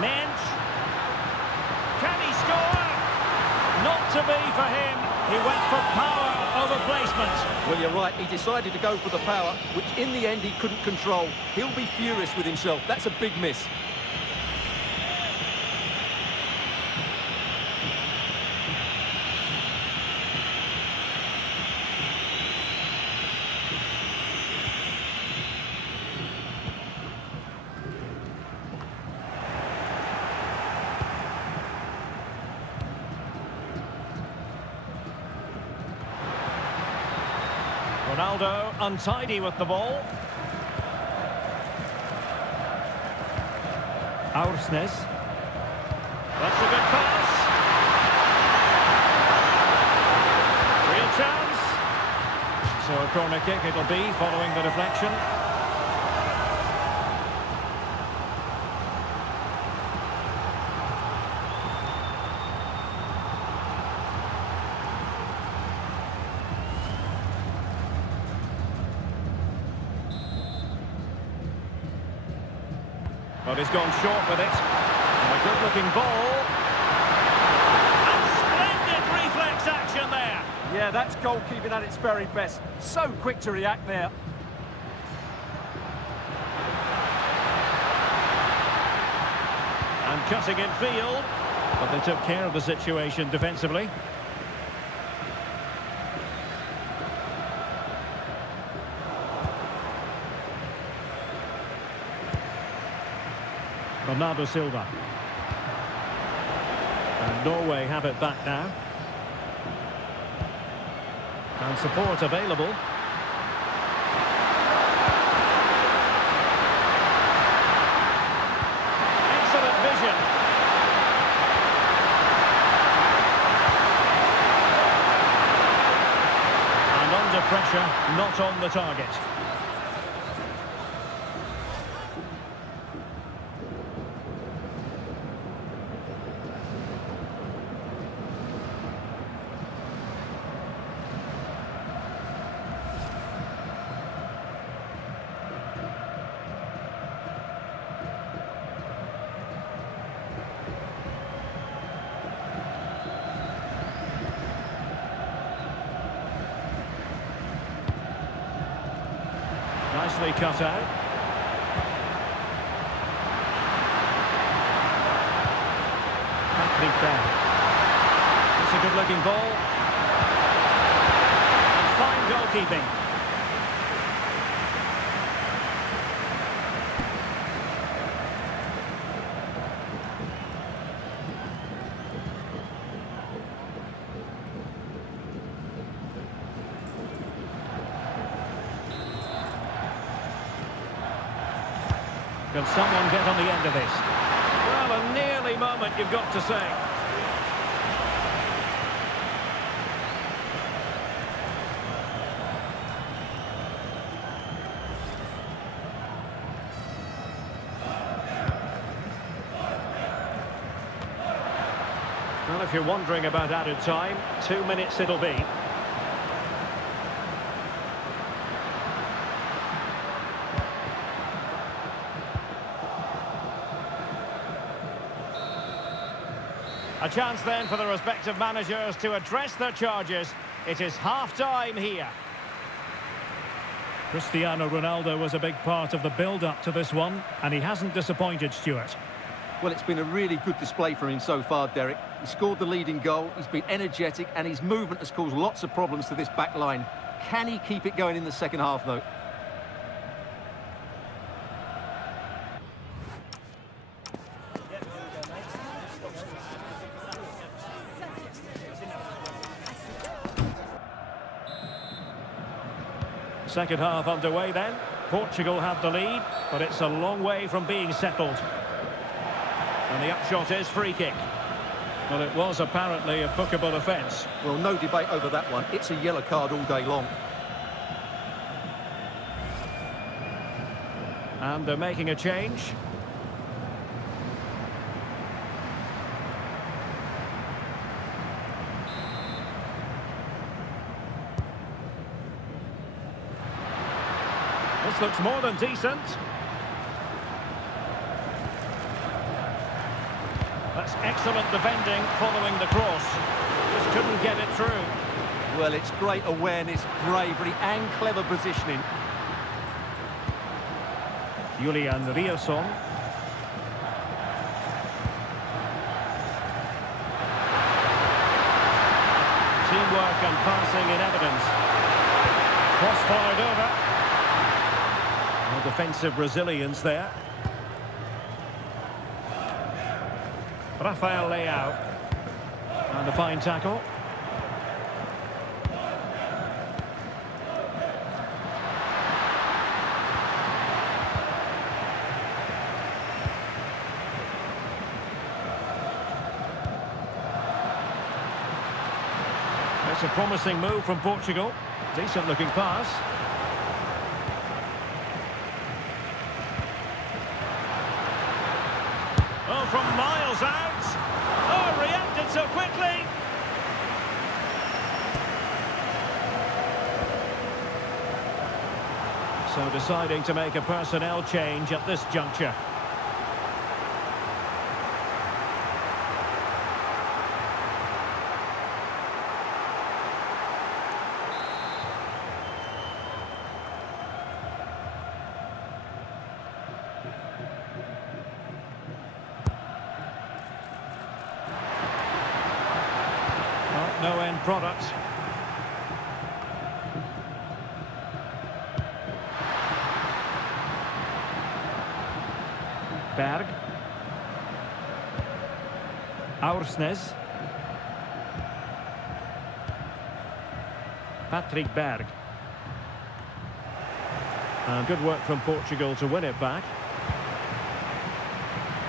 Minge. Can he score? Not to be for him. He went for power over placement. Well, you're right. He decided to go for the power, which in the end he couldn't control. He'll be furious with himself. That's a big miss. Ronaldo untidy with the ball. Aursnes. That's a good pass. So a corner kick it'll be following the deflection. But he's gone short with it. And a good-looking ball. And splendid reflex action there. Yeah, that's goalkeeping at its very best. So quick to react there. And cutting in field. But they took care of the situation defensively. Bernardo Silva. And Norway have it back now. And support available. Excellent vision. And under pressure, not on the target. Nicely cut out. Patrick down. It's a good-looking ball. And fine goalkeeping. Can someone get on the end of this? Well, a nearly moment, you've got to say. Well, if you're wondering about added time, 2 minutes it'll be. A chance then for the respective managers to address their charges. It is half-time here. Cristiano Ronaldo was a big part of the build-up to this one, and he hasn't disappointed, Stuart. Well, it's been a really good display from him so far, Derek. He scored the leading goal, he's been energetic, and his movement has caused lots of problems to this back line. Can he keep it going in the second half, though? Second half underway then. Portugal have the lead, but it's a long way from being settled. And the upshot is free kick. Well, it was apparently a bookable offence. Well, no debate over that one. It's a yellow card all day long. And they're making a change. This looks more than decent. That's excellent defending following the cross. Just couldn't get it through. Well, it's great awareness, bravery and clever positioning. Julian Riosson. Teamwork and passing in evidence. Cross fired over. No defensive resilience there. Rafael Leao. And a fine tackle. It's a promising move from Portugal. Decent looking pass. Oh, from miles out. Oh, reacted so quickly. So deciding to make a personnel change at this juncture. No end product. Berg. Aursnes. Patrick Berg. Good work from Portugal to win it back.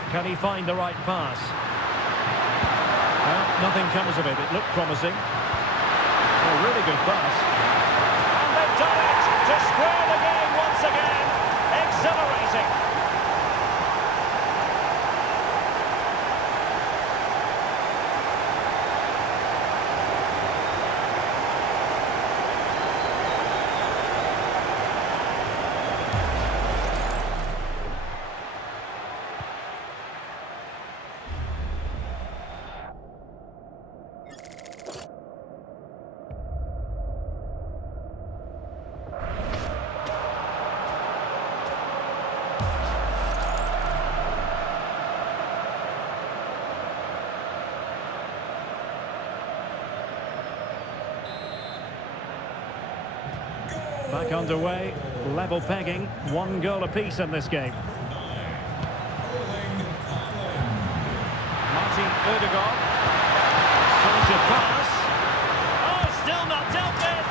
Can he find the right pass? Well, nothing comes of it. It looked promising. A really good pass. And they've done it to square the game once again. Exhilarating. Back underway, level pegging, 1 goal apiece in this game. Martin Ødegaard. Soldier pass. Oh, still not dealt with.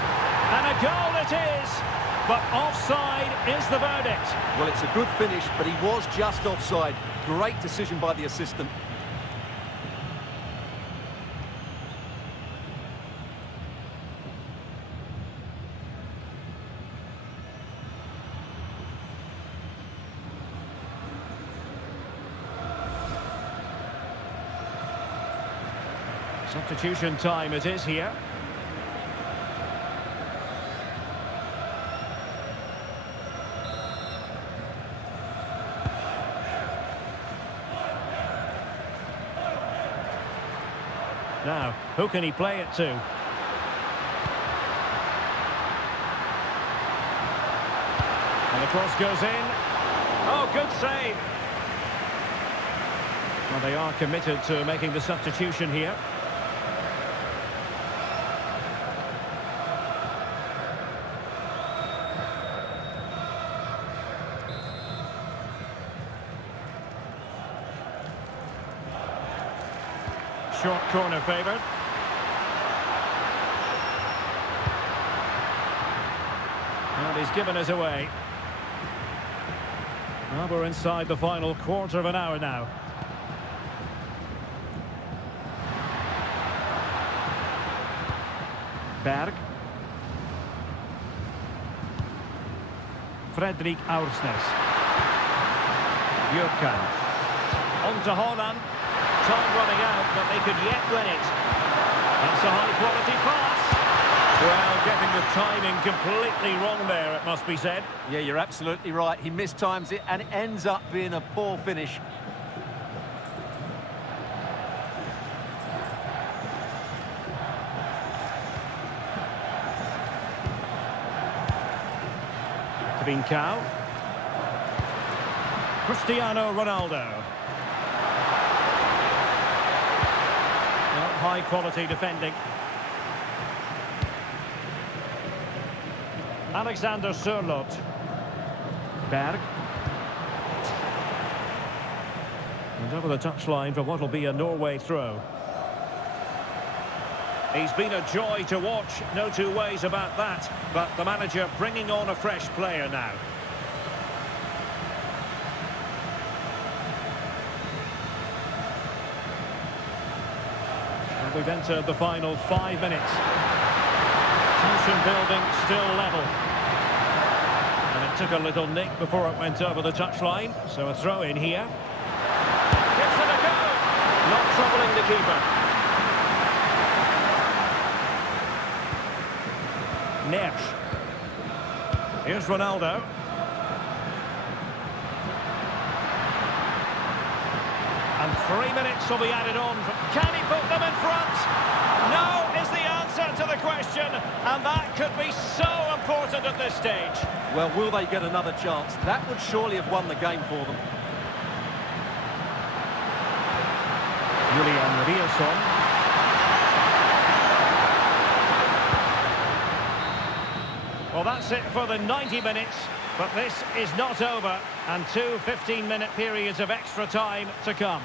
And a goal it is. But offside is the verdict. Well, it's a good finish, but he was just offside. Great decision by the assistant. Substitution time it is here. Now, who can he play it to? And the cross goes in. Oh, good save. Well, they are committed to making the substitution here. Short corner favoured. And he's given us away. Well, we're inside the final quarter of an hour now. Berg. Frederik Aursnes. Jurkan. On to Holland. Time running out, but they could yet win it. That's a high-quality pass. Well, getting the timing completely wrong there, it must be said. Yeah, you're absolutely right. He mistimes it, and it ends up being a poor finish. Trincao. Cristiano Ronaldo. High-quality defending. Alexander Sørloth. Berg. And over the touchline for what will be a Norway throw. He's been a joy to watch, no two ways about that. But the manager bringing on a fresh player now. We've entered the final 5 minutes. Tension building, still level. And it took a little nick before it went over the touchline, so a throw in here. Gives it a go! Not troubling the keeper. Nesh. Here's Ronaldo. And 3 minutes will be added on. Can he put them in front? No is the answer to the question, and that could be so important at this stage. Well, will they get another chance? That would surely have won the game for them. Julian Rielson. Well, that's it for the 90 minutes, but this is not over, and two 15-minute periods of extra time to come.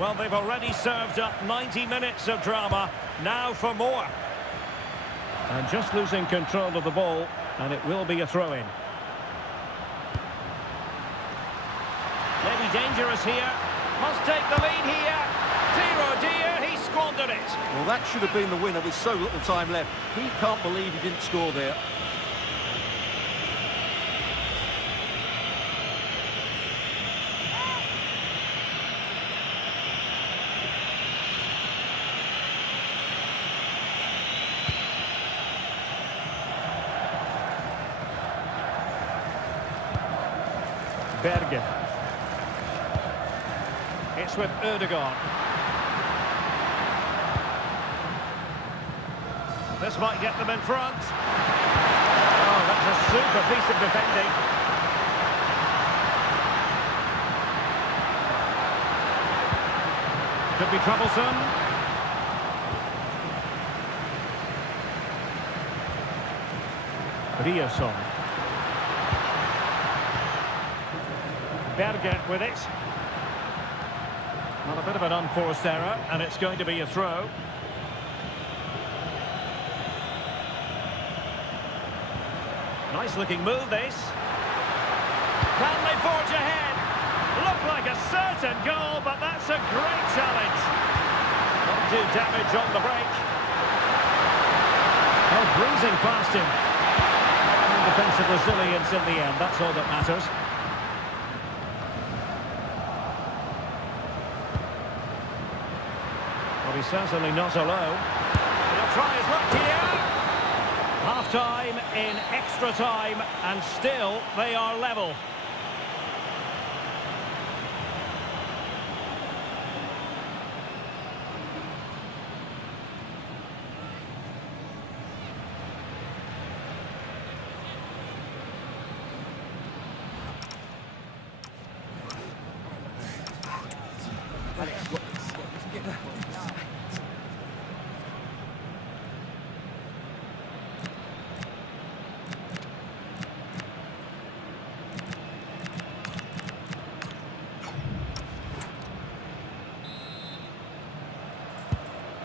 Well, they've already served up 90 minutes of drama. Now for more. And just losing control of the ball, and it will be a throw-in. Maybe dangerous here. Must take the lead here. Dear oh dear, he squandered it. Well, that should have been the winner with so little time left. He can't believe he didn't score there. Berge. It's with Ødegaard. This might get them in front. Oh, that's a super piece of defending. Could be troublesome. Rielson. Berge with it. Well, a bit of an unforced error, and it's going to be a throw. Nice looking move, this. Can they forge ahead? Look like a certain goal, but that's a great challenge. Not do damage on the break. Oh, breezing past him. And defensive resilience in the end, that's all that matters. Well, he's certainly not alone. He'll try his luck here. Half-time in extra time, and still they are level.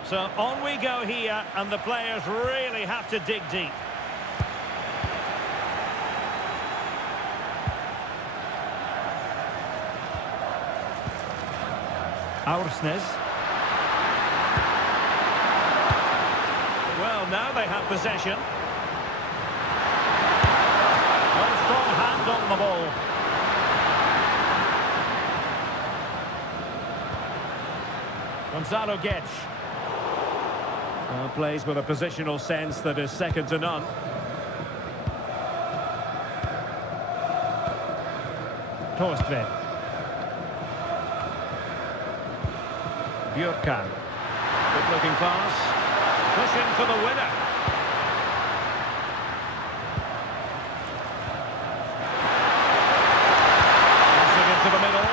So on we go here, and the players really have to dig deep. Aursnes. Well, now they have possession. Well, strong hand on the ball. Gonzalo Guedes. Well, plays with a positional sense that is second to none. Torstvedt. Björkan. Good-looking pass. Pushing for the winner. Passing into the middle.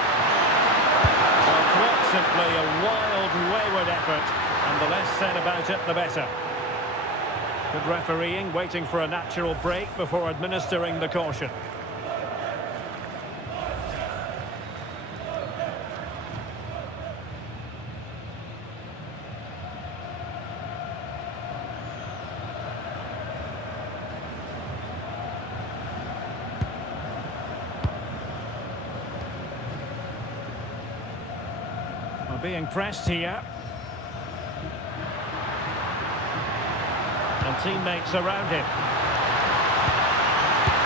Well, quite simply a wild, wayward effort, and the less said about it, the better. Good refereeing, waiting for a natural break before administering the caution. Being pressed here. And teammates around him.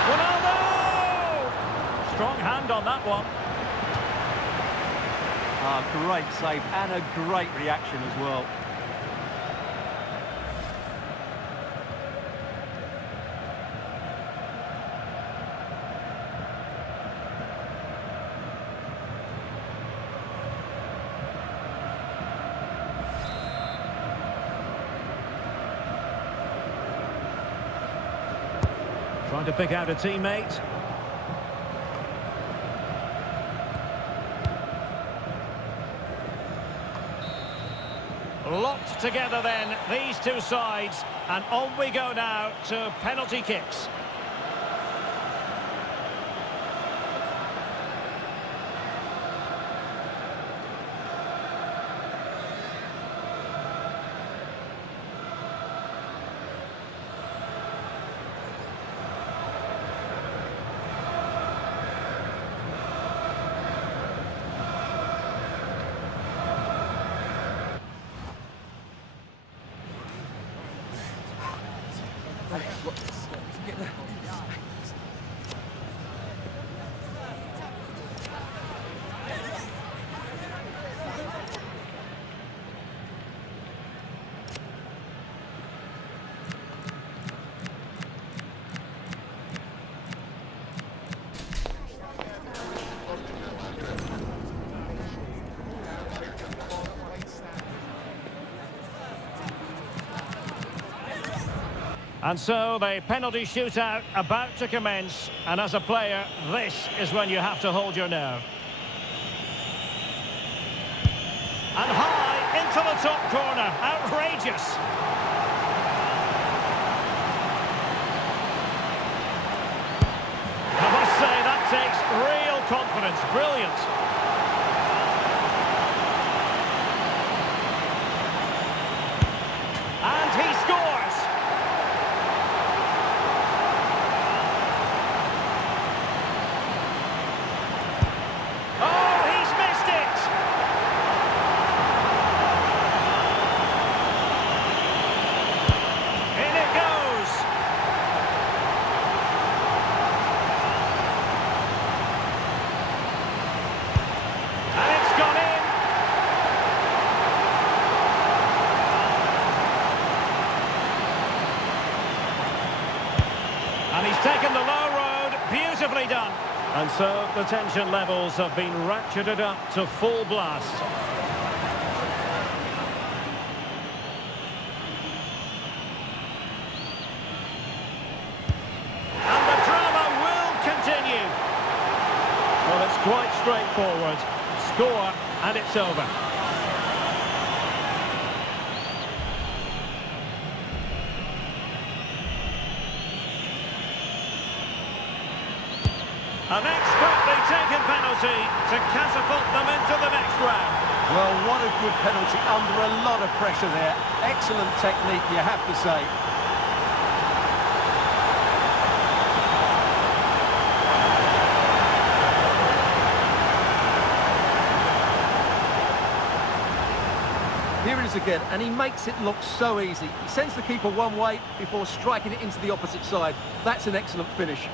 Ronaldo! Strong hand on that one. Great save and a great reaction as well. Trying to pick out a teammate. Locked together then, these two sides. And on we go now to penalty kicks. And so the penalty shootout about to commence, and as a player, this is when you have to hold your nerve. And high into the top corner, outrageous. I must say that takes real confidence, brilliant. And he scores. And he's taken the low road, beautifully done. And so the tension levels have been ratcheted up to full blast. And the drama will continue. Well, it's quite straightforward. Score, and it's over. An expertly taken penalty to catapult them into the next round. Well, what a good penalty under a lot of pressure there. Excellent technique, you have to say. Here it is again, and he makes it look so easy. He sends the keeper one way before striking it into the opposite side. That's an excellent finish.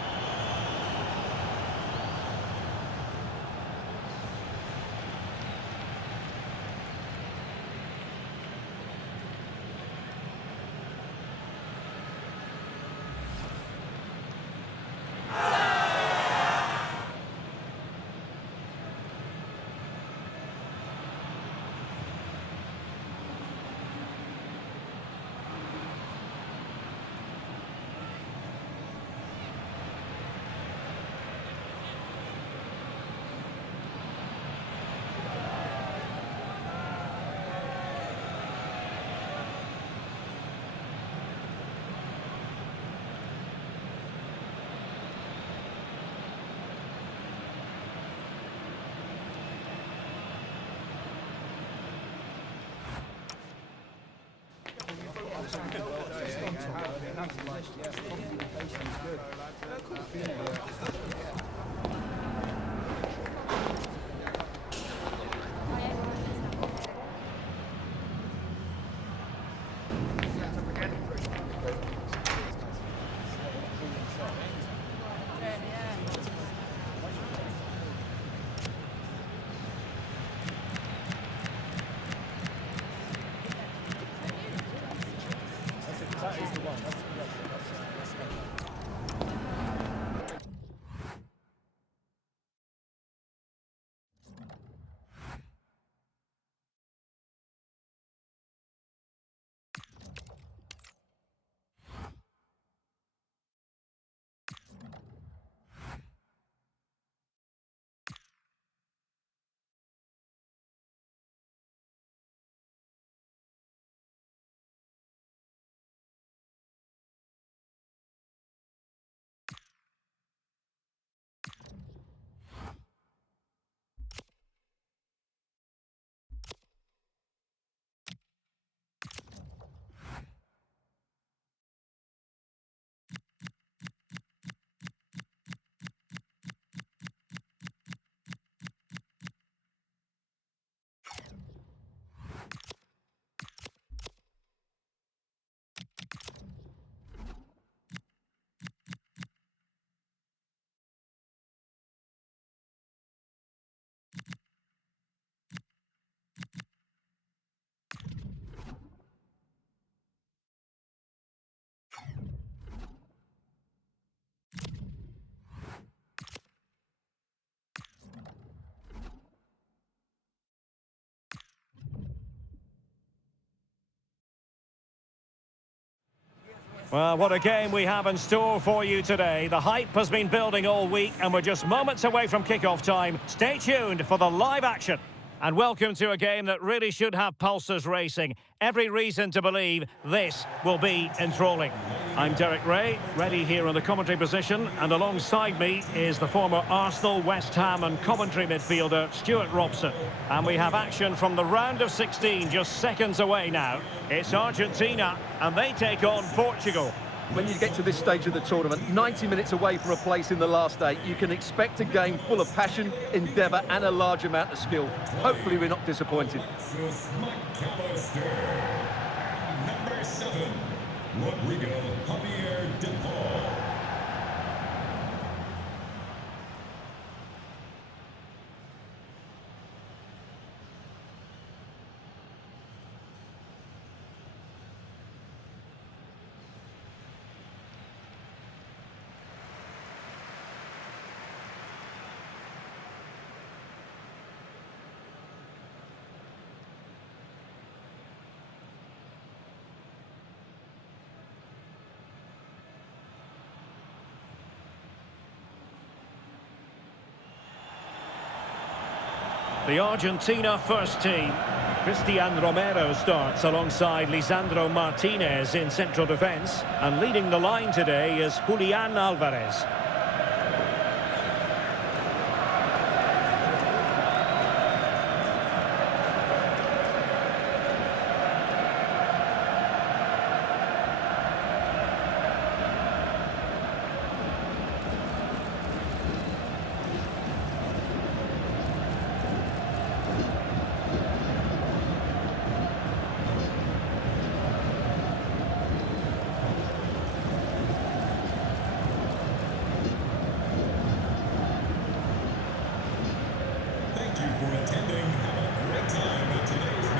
Well, what a game we have in store for you today. The hype has been building all week and we're just moments away from kick-off time. Stay tuned for the live action. And welcome to a game that really should have pulses racing. Every reason to believe this will be enthralling. I'm Derek Ray, ready here in the commentary position, and alongside me is the former Arsenal, West Ham and Coventry midfielder Stuart Robson. And we have action from the round of 16 just seconds away now. It's Argentina and they take on Portugal. When you get to this stage of the tournament, 90 minutes away from a place in the last eight, you can expect a game full of passion, endeavour and a large amount of skill. Hopefully we're not disappointed. Number 7, Rodrigo Javier De Paul. The Argentina first team. Cristian Romero starts alongside Lisandro Martinez in central defence. And leading the line today is Julian Alvarez.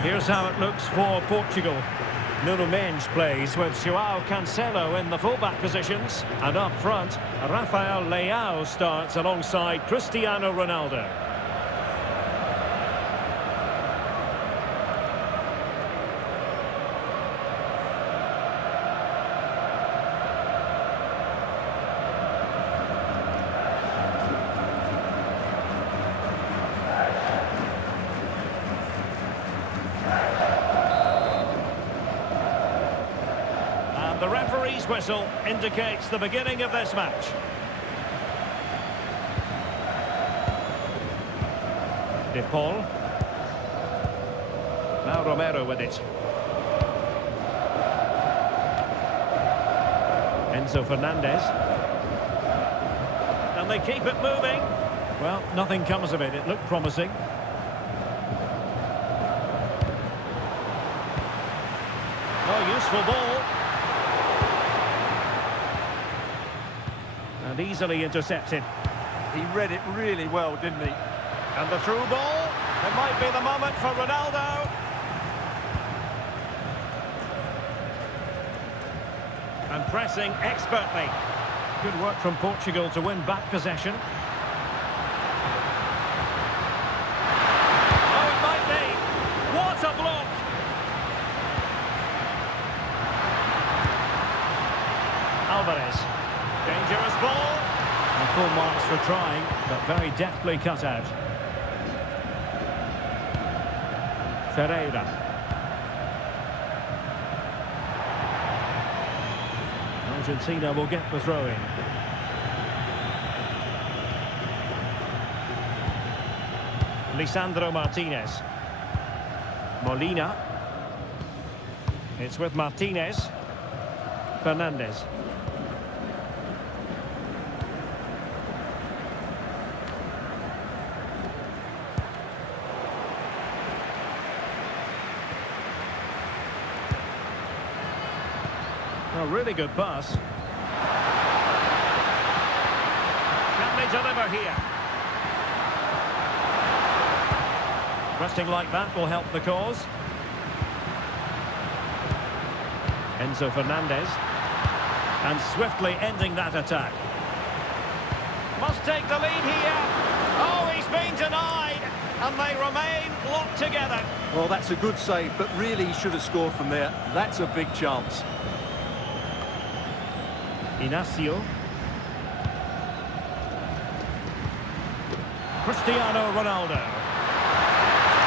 Here's how it looks for Portugal. Nuno Mendes plays with João Cancelo in the fullback positions. And up front, Rafael Leao starts alongside Cristiano Ronaldo. The referee's whistle indicates the beginning of this match. De Paul. Now Romero with it. Enzo Fernandez. And they keep it moving. Well, nothing comes of it. It looked promising. Oh, useful ball. And easily intercepted. He read it really well, didn't he? And the through ball. It might be the moment for Ronaldo. And pressing expertly. Good work from Portugal to win back possession. Oh, it might be. What a block! Alvarez. Dangerous ball. And full marks for trying, but very deftly cut out. Ferreira. Argentina will get the throw in. Lisandro Martinez. Molina. It's with Martinez. Fernandez. A really good pass. Can they deliver here? Resting like that will help the cause. Enzo Fernandez. And swiftly ending that attack. Must take the lead here. Oh, he's been denied. And they remain locked together. Well, that's a good save, but really he should have scored from there. That's a big chance. Inacio. Cristiano Ronaldo.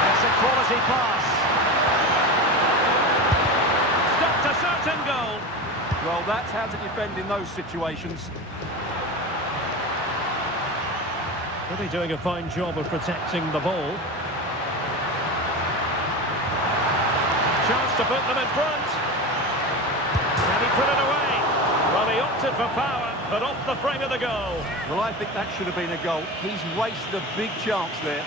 That's a quality pass. Stopped a certain goal. Well, that's how to defend in those situations. Really doing a fine job of protecting the ball. Chance to put them in front. And he put it away. Well, he opted for power, but off the frame of the goal. Well, I think that should have been a goal. He's wasted a big chance there.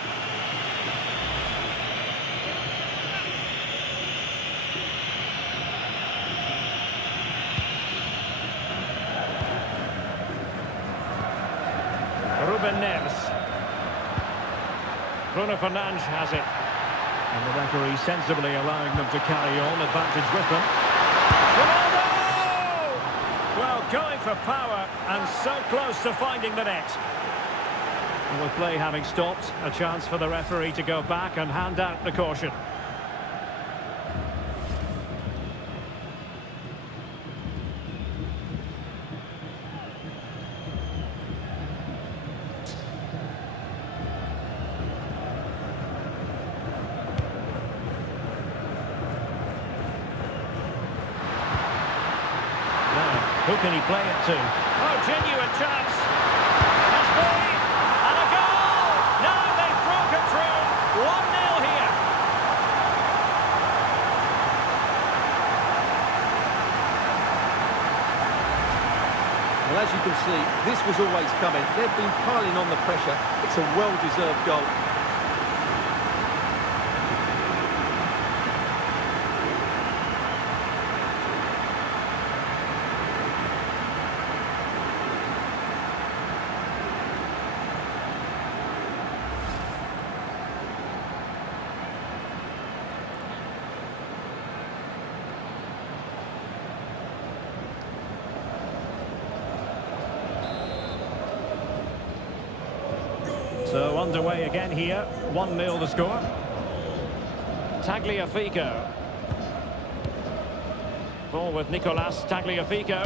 Ruben Neves. Bruno Fernandes has it. And the referee sensibly allowing them to carry on, advantage with them. Ronaldo! Well, going for power and so close to finding the net. And with play having stopped, a chance for the referee to go back and hand out the caution. Who can he play it to? Oh, genuine chance. Must be. And a goal! No, they've broken through. 1-0 here. Well, as you can see, this was always coming. They've been piling on the pressure. It's a well-deserved goal. So underway again here, 1-0 the score. Tagliafico. Ball with Nicolas Tagliafico.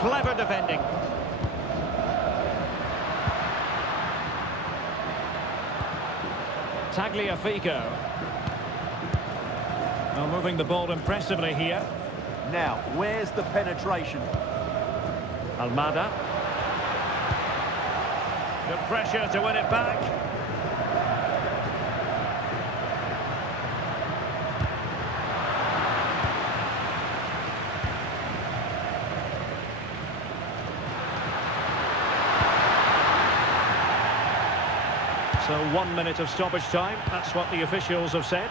Clever defending. Tagliafico. Well, moving the ball impressively here. Now, where's the penetration? Almada. Good pressure to win it back. So 1 minute of stoppage time, that's what the officials have said.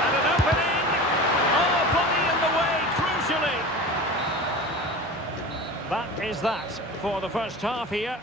And an opening! Oh, body in the way, crucially! That is that for the first half here.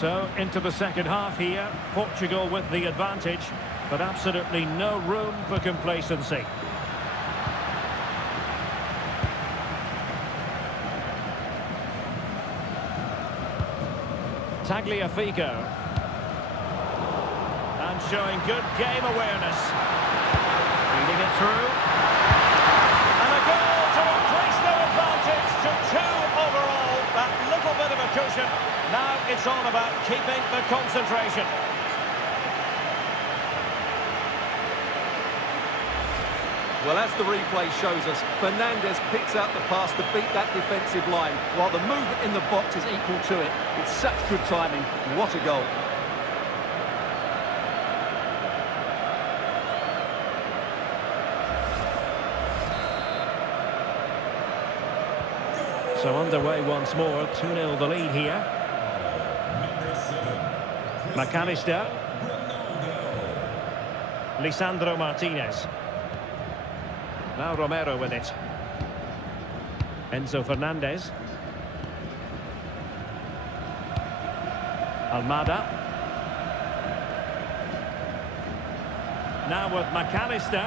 So, into the second half here, Portugal with the advantage, but absolutely no room for complacency. Tagliafico. And showing good game awareness. Feeding it through. And a goal to increase their advantage to 2 overall. That little bit of a cushion. Now it's all about keeping the concentration. Well, as the replay shows us, Fernandes picks out the pass to beat that defensive line, while the movement in the box is equal to it. It's such good timing. What a goal. So underway once more, 2-0 the lead here. McAllister. Lisandro Martinez. Now Romero with it. Enzo Fernandez. Almada. Now with McAllister.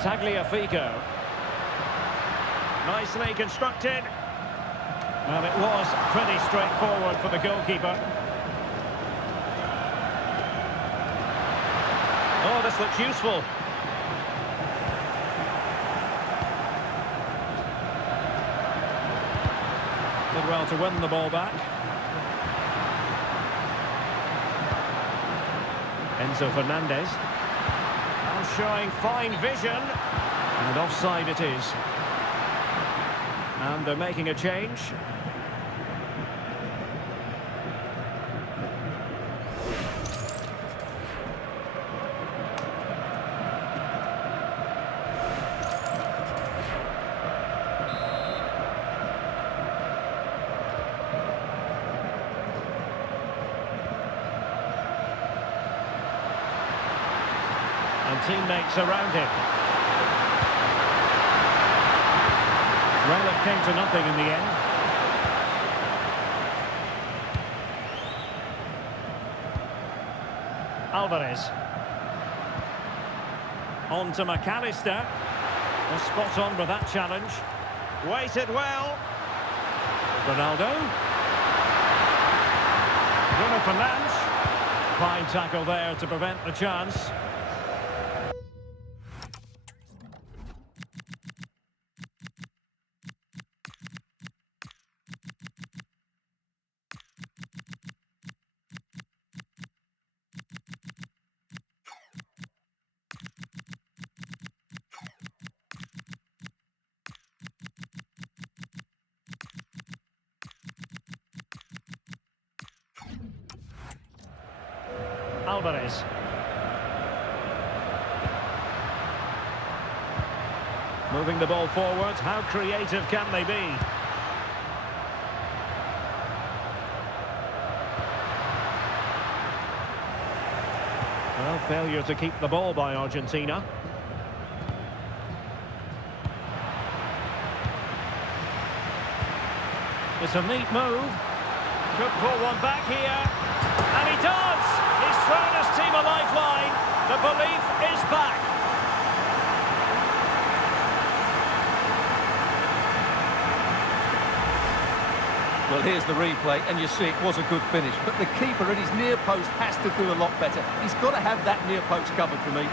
Tagliafico. Nicely constructed. Well, it was pretty straightforward for the goalkeeper. Oh, this looks useful. Did well to win the ball back. Enzo Fernandez. And showing fine vision. And offside it is. And they're making a change. And teammates around him. Well, it came to nothing in the end. Alvarez. On to McAllister. Was spot on with that challenge. Waited well. Ronaldo. Bruno Fernandes. Fine tackle there to prevent the chance. Alvarez. Moving the ball forward. How creative can they be? Well, failure to keep the ball by Argentina. It's a neat move. Could pull one back here. And he does! He's thrown his team a lifeline. The belief is back. Well, here's the replay, and you see it was a good finish. But the keeper at his near post has to do a lot better. He's got to have that near post covered for me.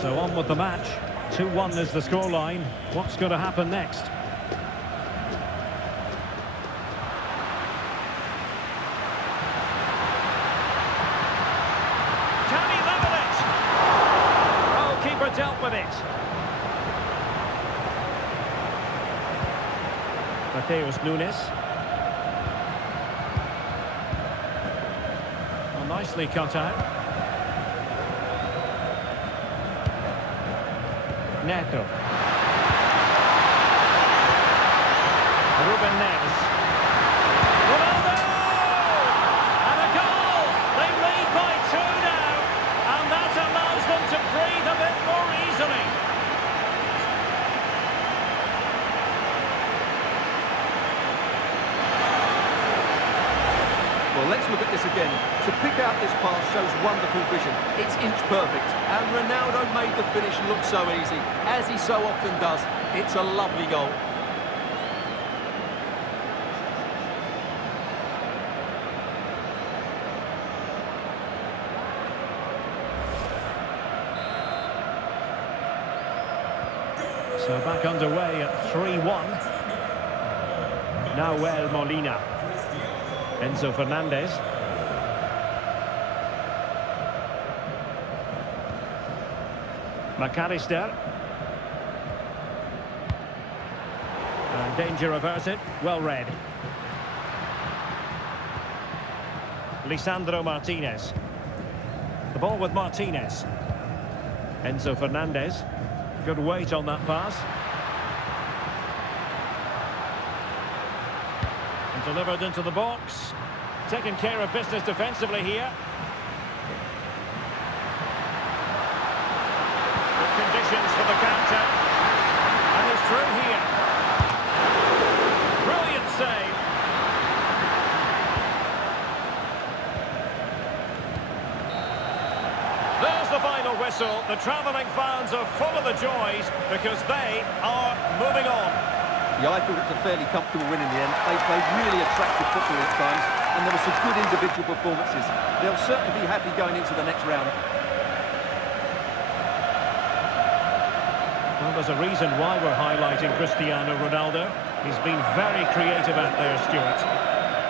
So on with the match. 2-1 is the scoreline. What's going to happen next? Can he level it? Oh, keeper dealt with it. Mateus Nunes. Well, nicely cut out. Neto. Ruben Neves. Ronaldo! And a goal! They lead by 2 now, and that allows them to breathe a bit more easily. Well, let's look at this again. To pick out this pass shows wonderful vision. It's inch perfect. And Ronaldo made the finish look so easy, as he so often does. It's a lovely goal. So back underway at 3-1. Nahuel Molina. Enzo Fernandez. McAllister. And danger averted. Well read. Lisandro Martinez. The ball with Martinez. Enzo Fernandez. Good weight on that pass. And delivered into the box. Taking care of business defensively here. Good conditions for the counter. And he's through here. Brilliant save. There's the final whistle. The travelling fans are full of the joys because they are moving on. Yeah, I thought it was a fairly comfortable win in the end. They played really attractive football at times, and there were some good individual performances. They'll certainly be happy going into the next round. Well, there's a reason why we're highlighting Cristiano Ronaldo. He's been very creative out there, Stuart.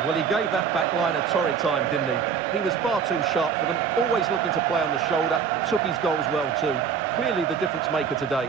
Well, he gave that back line a torrid time, didn't he? He was far too sharp for them, always looking to play on the shoulder, took his goals well too. Clearly the difference maker today.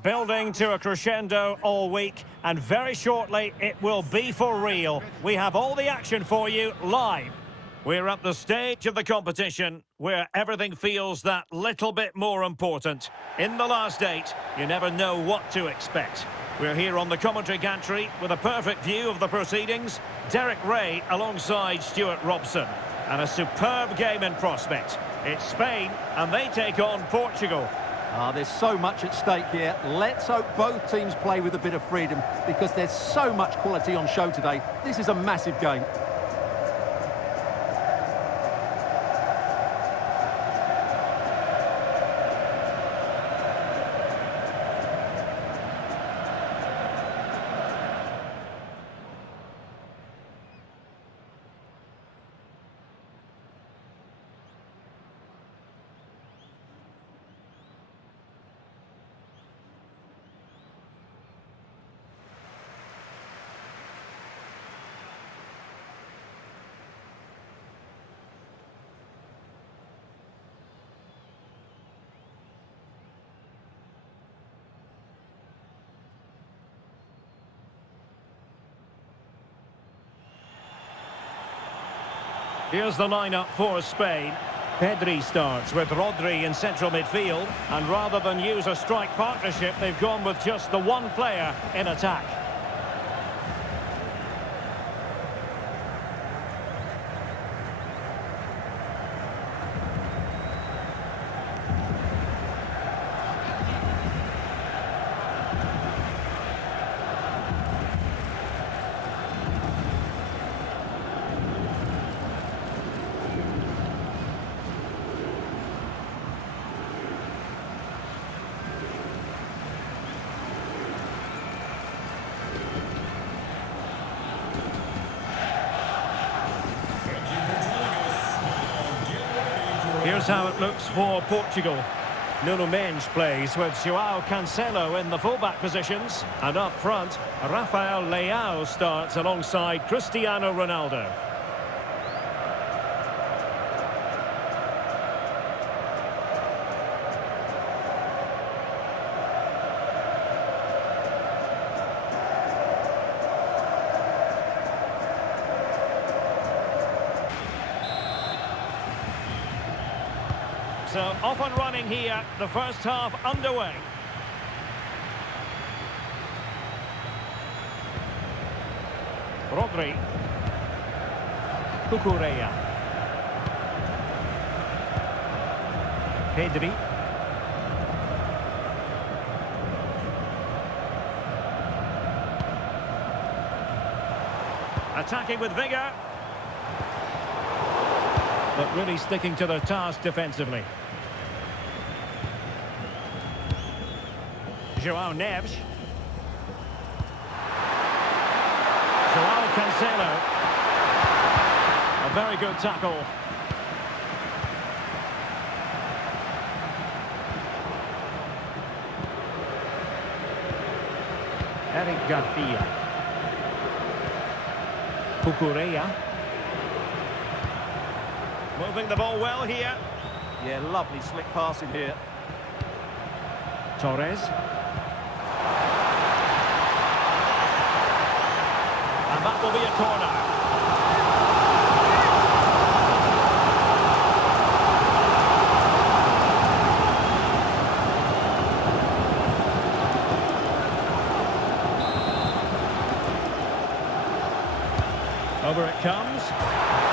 Building to a crescendo all week, and very shortly it will be for real. We have all the action for you live. We're at the stage of the competition where everything feels that little bit more important. In the last 8, you never know what to expect. We're here on the commentary gantry with a perfect view of the proceedings. Derek Ray alongside Stuart Robson. And a superb game in prospect. It's Spain, and they take on Portugal. There's so much at stake here. Let's hope both teams play with a bit of freedom because there's so much quality on show today. This is a massive game. Here's the lineup for Spain. Pedri starts with Rodri in central midfield, and rather than use a strike partnership, they've gone with just the one player in attack. Here's how it looks for Portugal. Nuno Mendes plays with João Cancelo in the fullback positions. And up front, Rafael Leao starts alongside Cristiano Ronaldo. So off and running here, the first half underway. Rodri. Cucurella. Pedri. Attacking with vigour. But really sticking to their task defensively. João Neves. João Cancelo. A very good tackle. Eric Garcia. Cucurella. Moving the ball well here. Yeah, lovely slick passing here. Torres. And that will be a corner. Over it comes.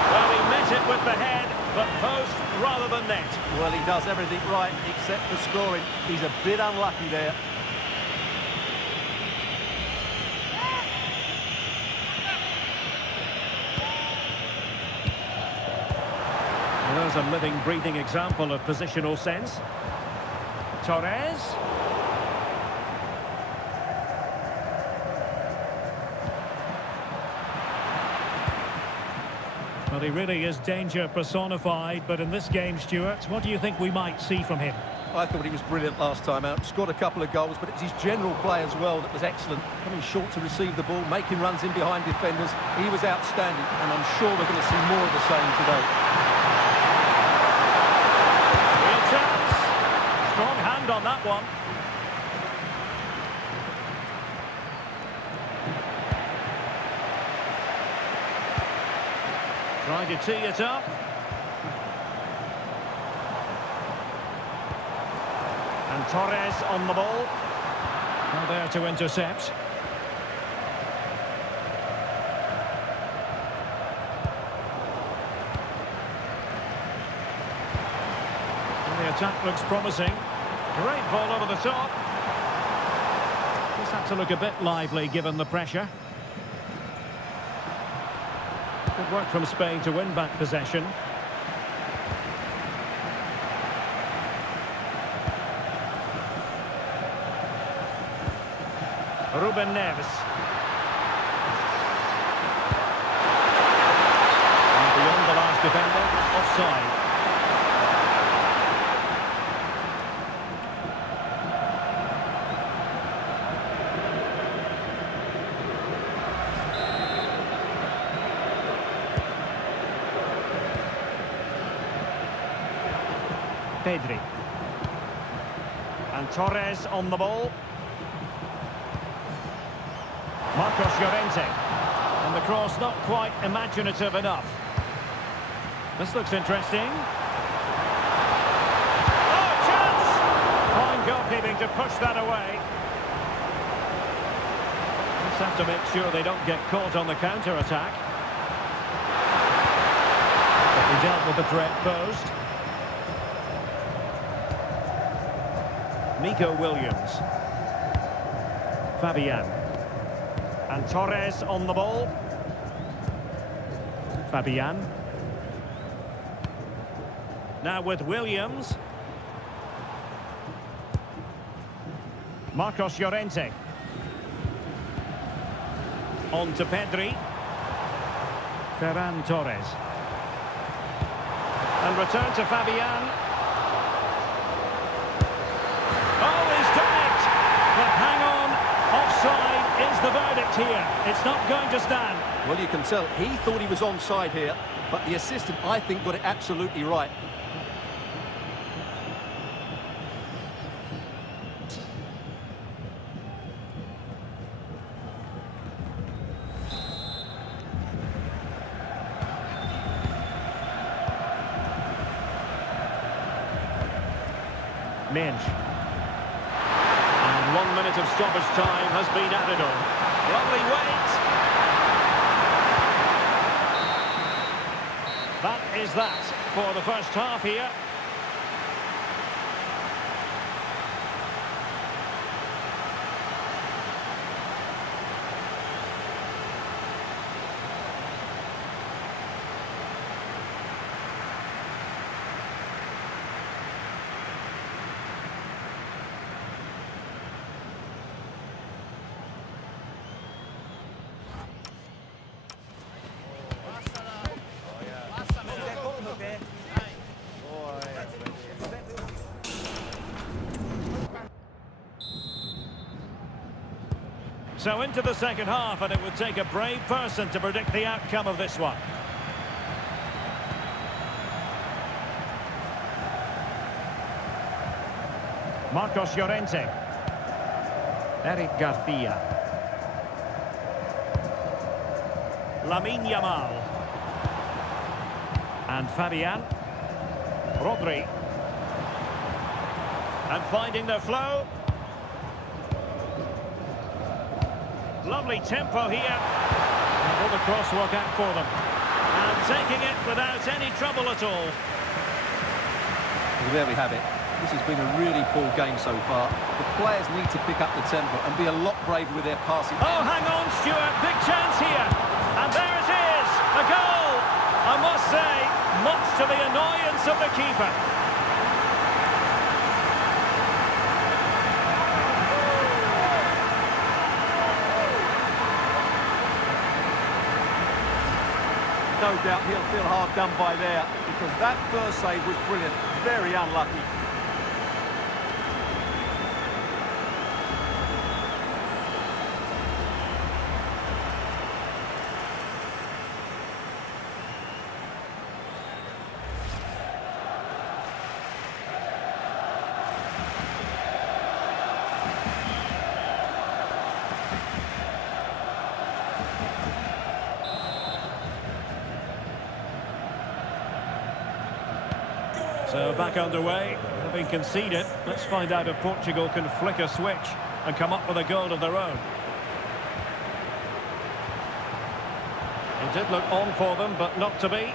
Well, he met it with the head, but post rather than net. Well, he does everything right except for scoring. He's a bit unlucky there. Well, there's a living, breathing example of positional sense. Torres. Well, he really is danger personified, but in this game, Stuart, what do you think we might see from him? I thought he was brilliant last time out. Scored a couple of goals, but it's his general play as well that was excellent. Coming short to receive the ball, making runs in behind defenders. He was outstanding, and I'm sure we're going to see more of the same today. Real chance. Strong hand on that one. Trying to tee it up. And Torres on the ball. Now there to intercept. And the attack looks promising. Great ball over the top. Just had to look a bit lively given the pressure. Good work from Spain to win back possession. Ruben Neves. And beyond the last defender, offside. Pedri. And Torres on the ball. Marcos Llorente. And the cross not quite imaginative enough. This looks interesting. Oh, chance! Fine goalkeeping to push that away. Just have to make sure they don't get caught on the counter-attack. But he dealt with the threat posed. Nico Williams. Fabian. And Torres on the ball. Fabian. Now with Williams. Marcos Llorente. On to Pedri. Ferran Torres. And return to Fabian. Oh, he's done it! But hang on, offside is the verdict here. It's not going to stand. Well, you can tell he thought he was onside here, but the assistant, I think, got it absolutely right. Minge. And 1 minute of stoppage time has been added on. Lovely wait. That is that for the first half here. So into the second half, and it would take a brave person to predict the outcome of this one. Marcos Llorente. Eric Garcia. Lamine Yamal. And Fabian. Rodri. And finding their flow. Lovely tempo here. And will the cross work out for them? And taking it without any trouble at all. Well, there we have it. This has been a really poor game so far. The players need to pick up the tempo and be a lot braver with their passing. Oh, hang on, Stuart. Big chance here. And there it is. A goal. I must say, much to the annoyance of the keeper. No doubt he'll feel hard done by there, because that first save was brilliant. Very unlucky. So back underway, having conceded. Let's find out if Portugal can flick a switch and come up with a goal of their own. It did look on for them, but not to be.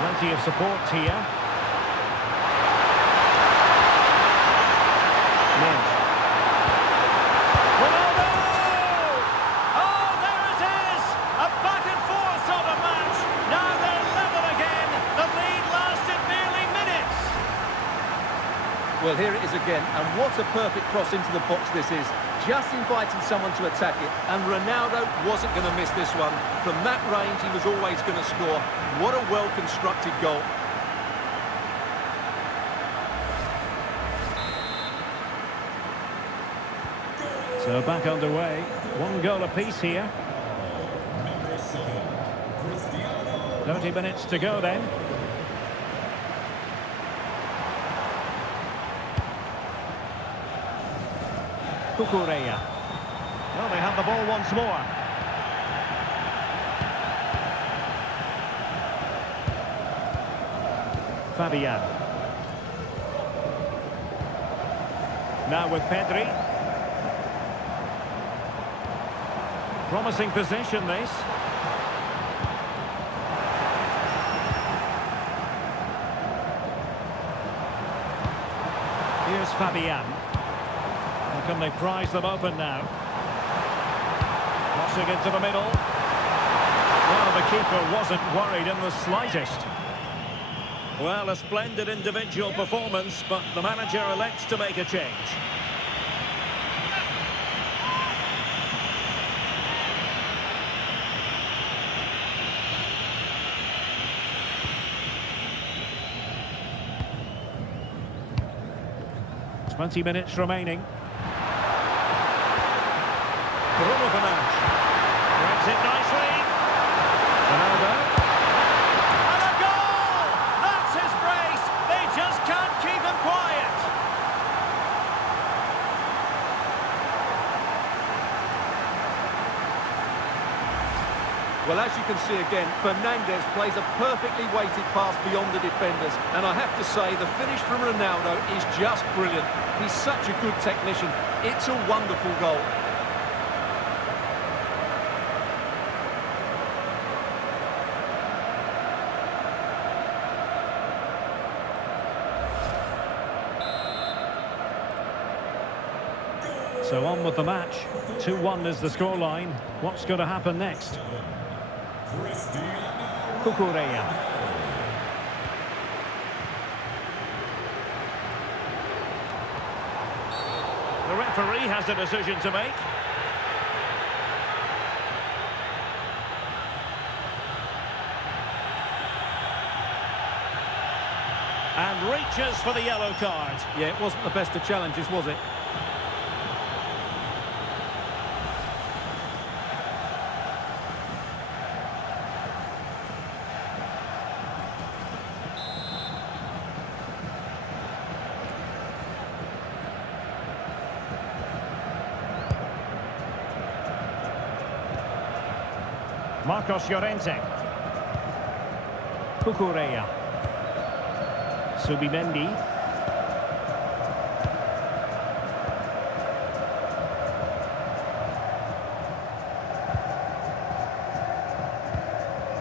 Plenty of support here. Lynch. Ronaldo! Oh, there it is! A back-and-forth sort of match. Now they're level again. The lead lasted merely minutes. Well, here it is again, and what a perfect cross into the box this is. Just inviting someone to attack it, and Ronaldo wasn't going to miss this one. From that range, he was always going to score. What a well-constructed goal. So back underway. One goal apiece here. Number 7, Cristiano. 30 minutes to go then. Cucurella. Well, they have the ball once more. Fabian. Now with Pedri. Promising position, this. Here's Fabian. How can they prise them open now? Crossing into the middle. Well, the keeper wasn't worried in the slightest. Well, a splendid individual performance, but the manager elects to make a change. Twenty minutes remaining. Bruno Fernandes. Breaks it nicely. Ronaldo. And a goal! That's his brace. They just can't keep him quiet. Well, as you can see again, Fernandes plays a perfectly weighted pass beyond the defenders. And I have to say, the finish from Ronaldo is just brilliant. He's such a good technician. It's a wonderful goal. So on with the match. 2-1 is the scoreline. What's going to happen next? Cucurella. The referee has a decision to make. And reaches for the yellow card. Yeah, it wasn't the best of challenges, was it? Marcos Llorente. Cucurella. Subimendi.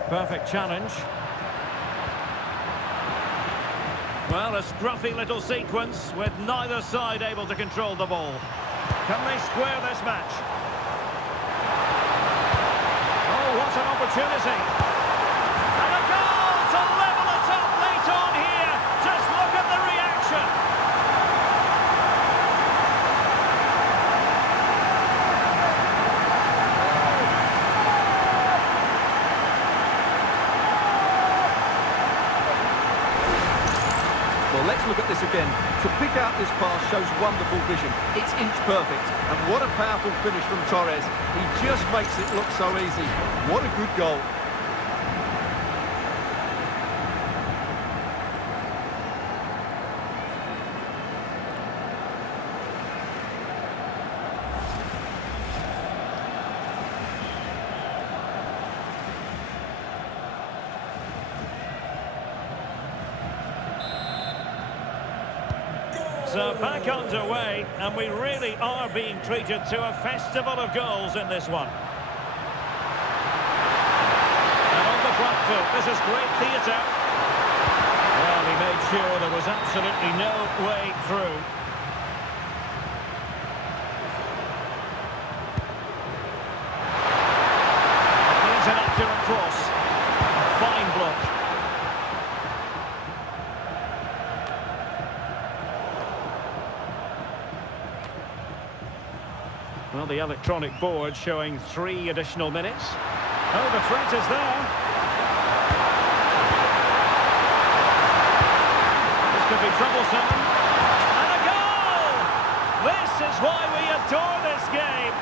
Perfect challenge. Well, a scruffy little sequence with neither side able to control the ball. Can they square this match? What an opportunity. And a goal to level it up late on here. Just look at the reaction. Well, let's look at this again. To pick out this pass shows wonderful vision. It's inch perfect. And what a powerful finish from Torres. He just makes it look so easy. What a good goal. It's back underway, and we really are being treated to a festival of goals in this one. And on the front foot, this is great theatre. Well, he made sure there was absolutely no way through. Needs an accurate cross. A fine block. Well, the electronic board showing 3 additional minutes. Oh, the threat is there. This could be troublesome. And a goal! This is why we adore this game.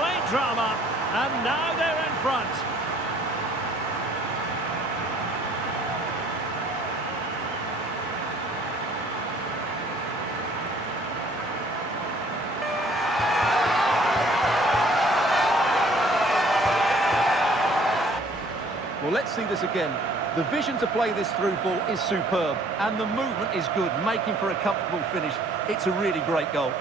Late drama, and now they're in front. Well, let's see this again. The vision to play this through ball is superb, and the movement is good, making for a comfortable finish. It's a really great goal.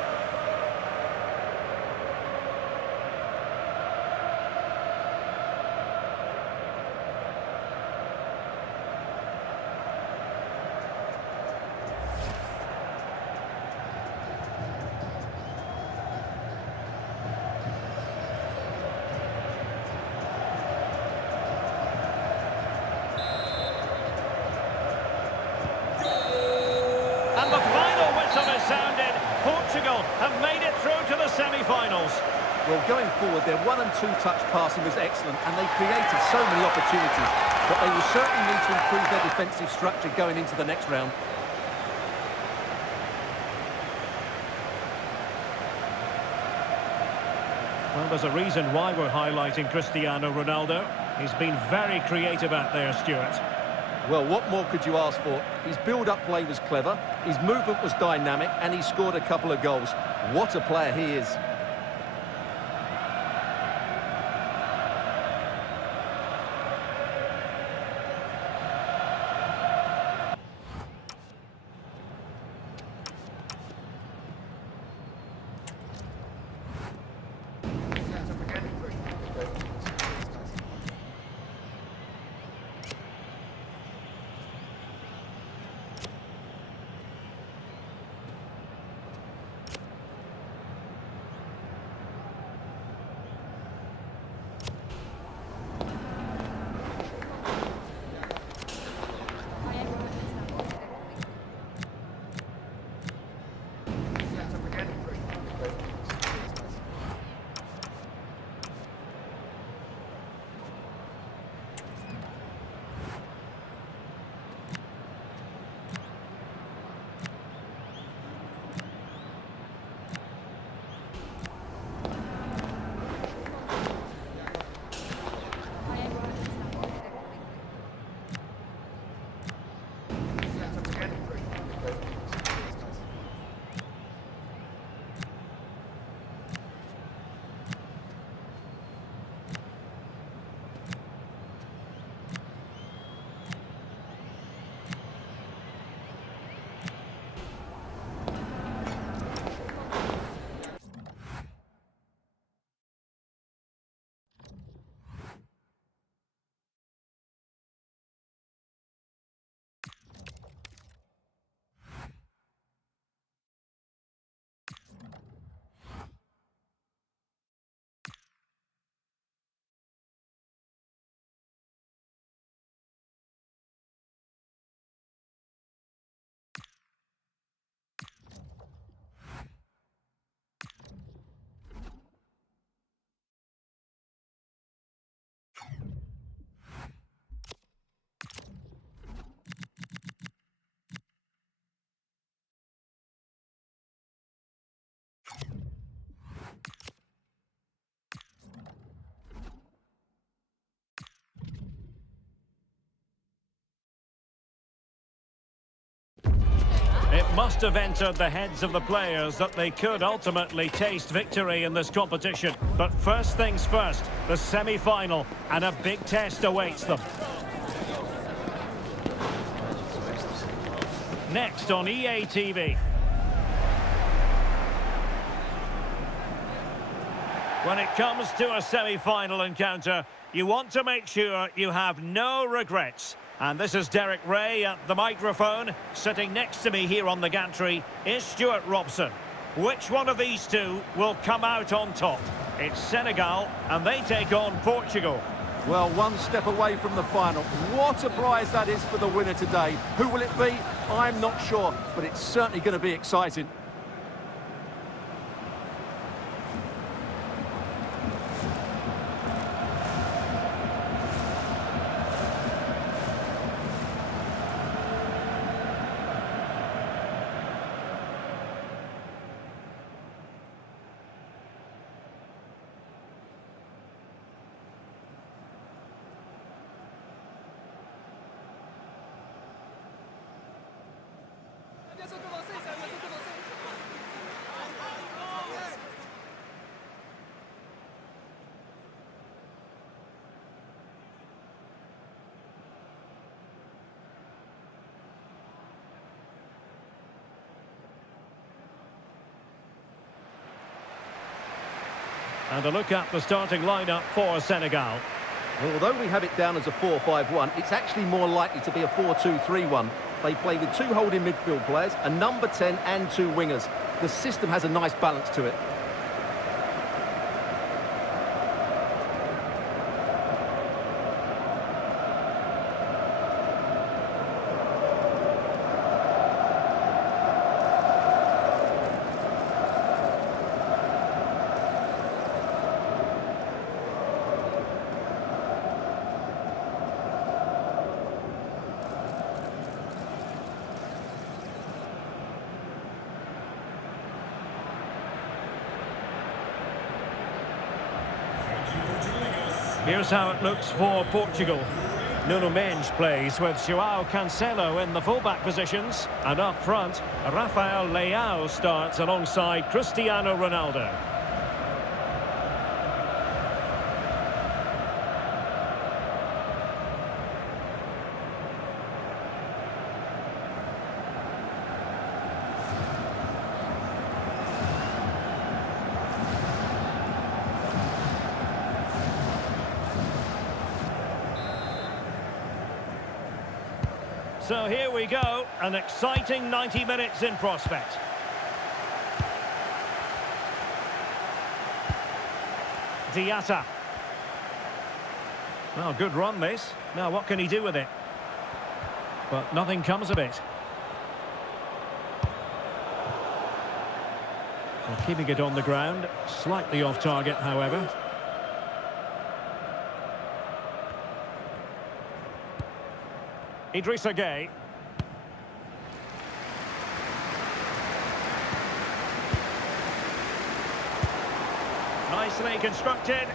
And the final whistle is sounded. Portugal have made it through to the semi-finals. Well, going forward, their 1- and 2-touch passing was excellent, and they created so many opportunities. But they will certainly need to improve their defensive structure going into the next round. Well, there's a reason why we're highlighting Cristiano Ronaldo. He's been very creative out there, Stuart. Well, what more could you ask for? His build-up play was clever, his movement was dynamic, and he scored a couple of goals. What a player he is. It must have entered the heads of the players that they could ultimately taste victory in this competition. But first things first, the semi-final, and a big test awaits them. Next on EA TV. When it comes to a semi-final encounter, you want to make sure you have no regrets. And this is Derek Ray at the microphone. Sitting next to me here on the gantry is Stuart Robson. Which one of these two will come out on top? It's Senegal, and they take on Portugal. Well, one step away from the final. What a prize that is for the winner today. Who will it be? I'm not sure, but it's certainly going to be exciting. And a look at the starting lineup for Senegal. Although we have it down as a 4-5-1, it's actually more likely to be a 4-2-3-1. They play with two holding midfield players, a number 10 and two wingers. The system has a nice balance to it. Here's how it looks for Portugal. Nuno Mendes plays with João Cancelo in the fullback positions. And up front, Rafael Leao starts alongside Cristiano Ronaldo. So here we go, an exciting 90 minutes in prospect. Diatta. Well, good run this. Now what can he do with it? But nothing comes of it. Well, keeping it on the ground, slightly off target, however. Idrissa Gueye. Nicely constructed.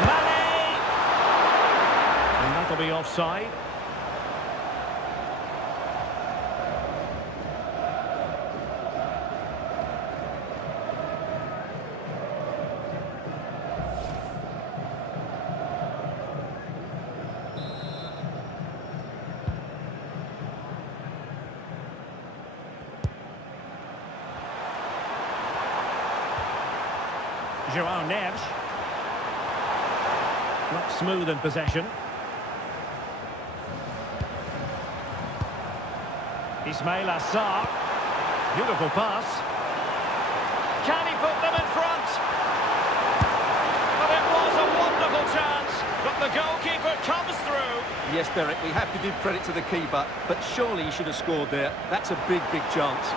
Mane! And that'll be offside. João Neves. Not smooth in possession. Ismail Assar. Beautiful pass. Can he put them in front? But it was a wonderful chance. But the goalkeeper comes through. Yes, Derek, we have to give credit to the keeper, but surely he should have scored there. That's a big, big chance.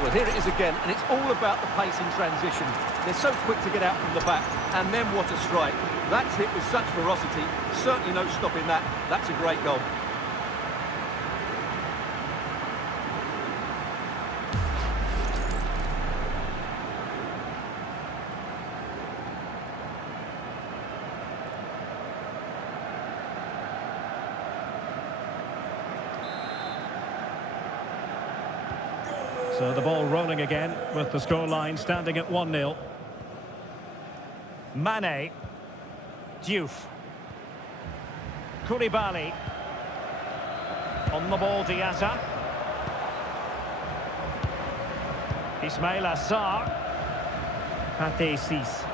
Well, here it is again, and it's all about the pace in transition. They're so quick to get out from the back, and then what a strike. That's hit with such ferocity. Certainly no stopping that. That's a great goal. So the ball rolling again with the scoreline standing at 1-0. Mane. Diouf. Koulibaly. On the ball, Diatta. Ismail Assar. Pate Cis.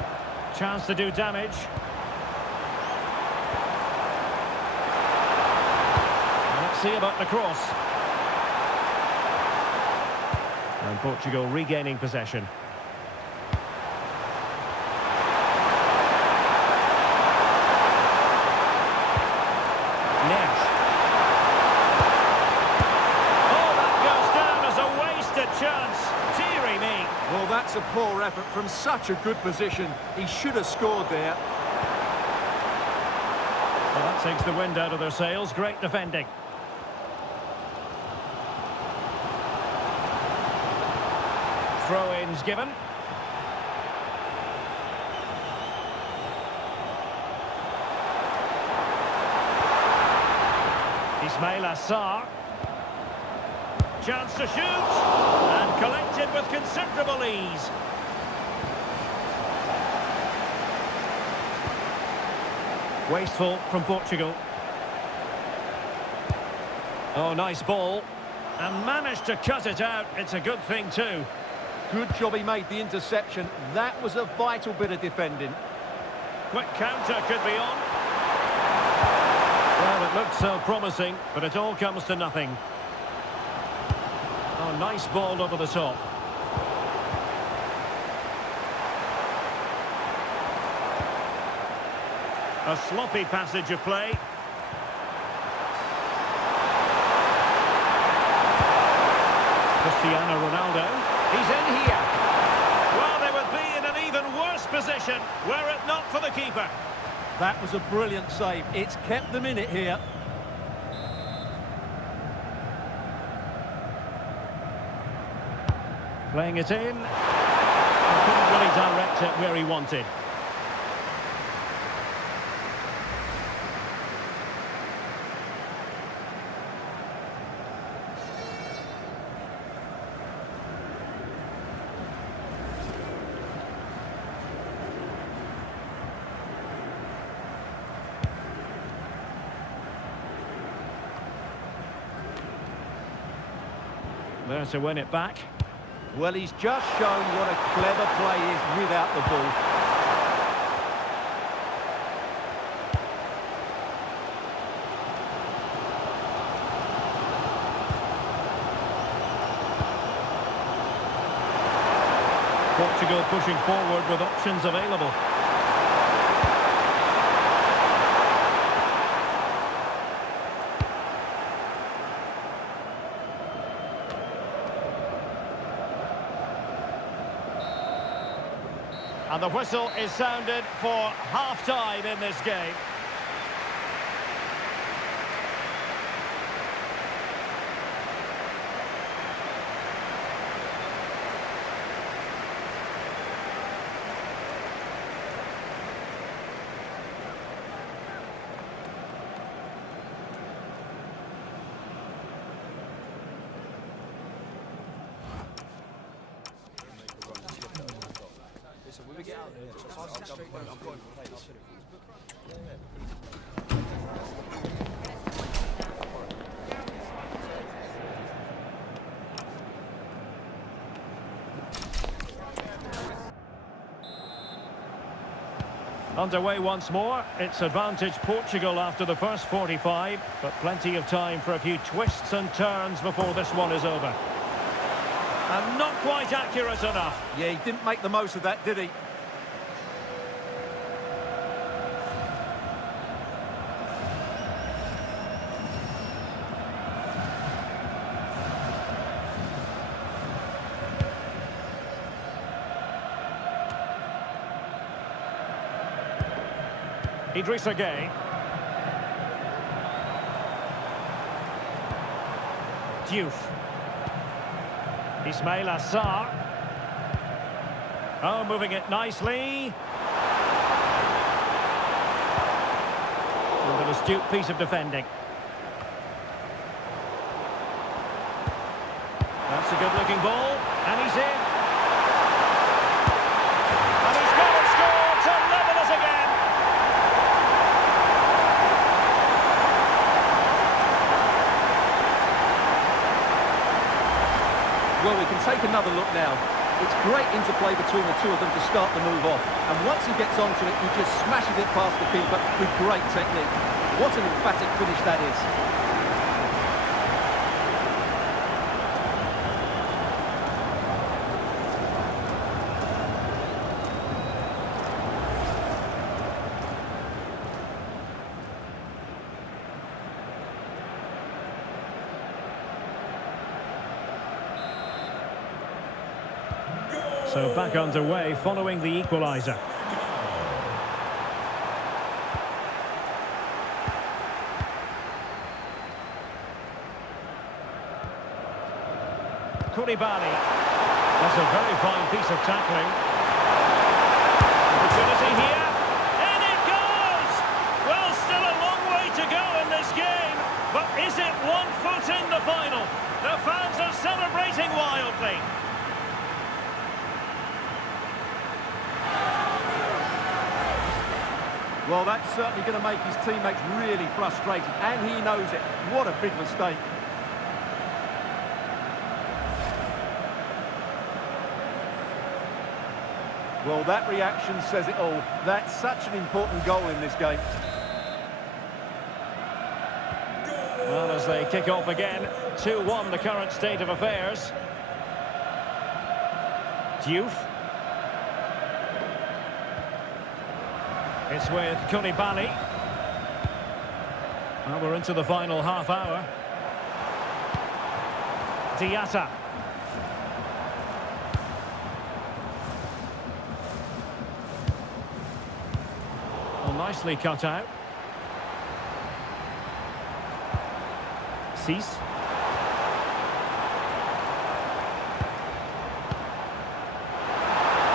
Chance to do damage. Let's see about the cross. And Portugal regaining possession. Nesh. Oh, that goes down as a wasted chance. Deary me. Well, that's a poor effort from such a good position. He should have scored there. Well, that takes the wind out of their sails. Great defending. Throw-ins given. Ismail Assar. Chance to shoot. And collected with considerable ease. Wasteful from Portugal. Oh, nice ball. And managed to cut it out. It's a good thing too. Good job he made the interception. That was a vital bit of defending. Quick counter could be on. Well, it looked so promising, but it all comes to nothing. Oh, nice ball over the top. A sloppy passage of play. Cristiano Ronaldo. He's in here. Well, they would be in an even worse position were it not for the keeper. That was a brilliant save. It's kept them in it here. Playing it in. He couldn't really direct it where he wanted. There to win it back. Well, he's just shown what a clever play is without the ball. Portugal pushing forward with options available. And the whistle is sounded for half-time in this game. Underway once more. It's advantage Portugal after the first 45, but plenty of time for a few twists and turns before this one is over. And not quite accurate enough. Yeah, he didn't make the most of that, did he? Idrissa Gueye. Diouf. Ismail Assar. Oh, moving it nicely. And an astute piece of defending. That's a good-looking ball, and he's in. And he's got to score to level us again. Well, we can take another look now. It's great interplay between the two of them to start the move off. And once he gets onto it, he just smashes it past the keeper with great technique. What an emphatic finish that is. So back underway following the equaliser. Koulibaly. That's a very fine piece of tackling. Opportunity here. And it goes! Well, still a long way to go in this game. But is it 1 foot in the final? The fans are celebrating wildly. Well, that's certainly going to make his teammates really frustrated, and he knows it. What a big mistake. Well, that reaction says it all. That's such an important goal in this game. Well, as they kick off again, 2-1 the current state of affairs. Diouf. It's with Koulibaly. Well, we're into the final half hour. Diatta. Well, nicely cut out. Cease.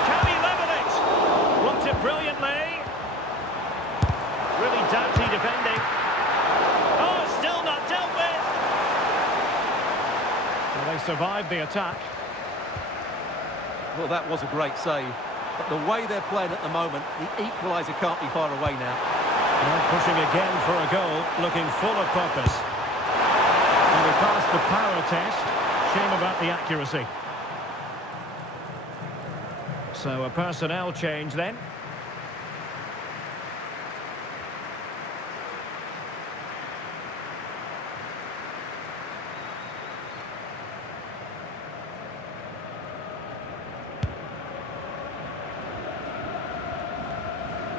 Can he level it? Blocked it brilliantly. Really doughty defending. Oh, still not dealt with. Well, they survived the attack. Well, that was a great save. But the way they're playing at the moment, the equaliser can't be far away now. Well, pushing again for a goal, looking full of purpose. And we passed the power test. Shame about the accuracy. So a personnel change then.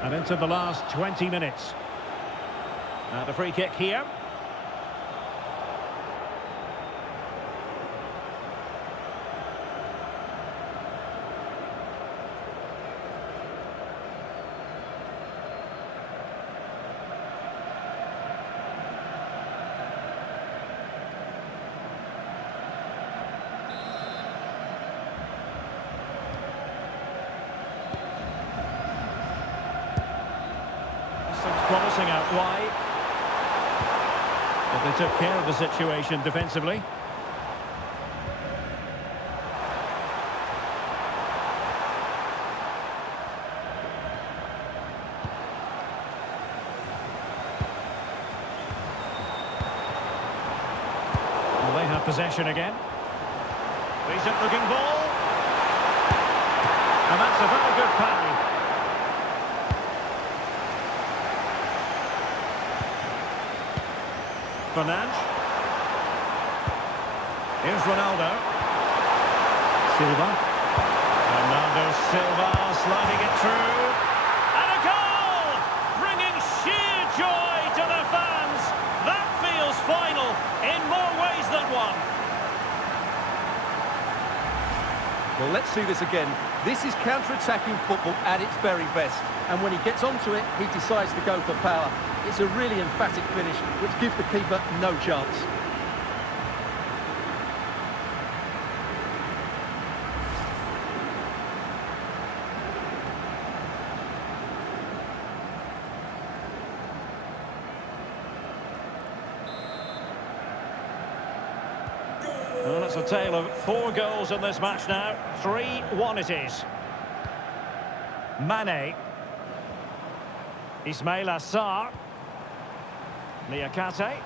And into the last 20 minutes. And a free kick here. Promising out wide. But they took care of the situation defensively. Well, they have possession again. Decent looking ball. And that's a very good parry. Fernandes. Here's Ronaldo. Silva. Bernardo Silva sliding it through. And a goal! Bringing sheer joy to the fans. That feels final in more ways than one. Well, let's see this again. This is counter-attacking football at its very best. And when he gets onto it, he decides to go for power. It's a really emphatic finish, which gives the keeper no chance. Well, it's a tale of 4 goals in this match now. 3-1 it is. Mane. Ismail Assar. Niakate.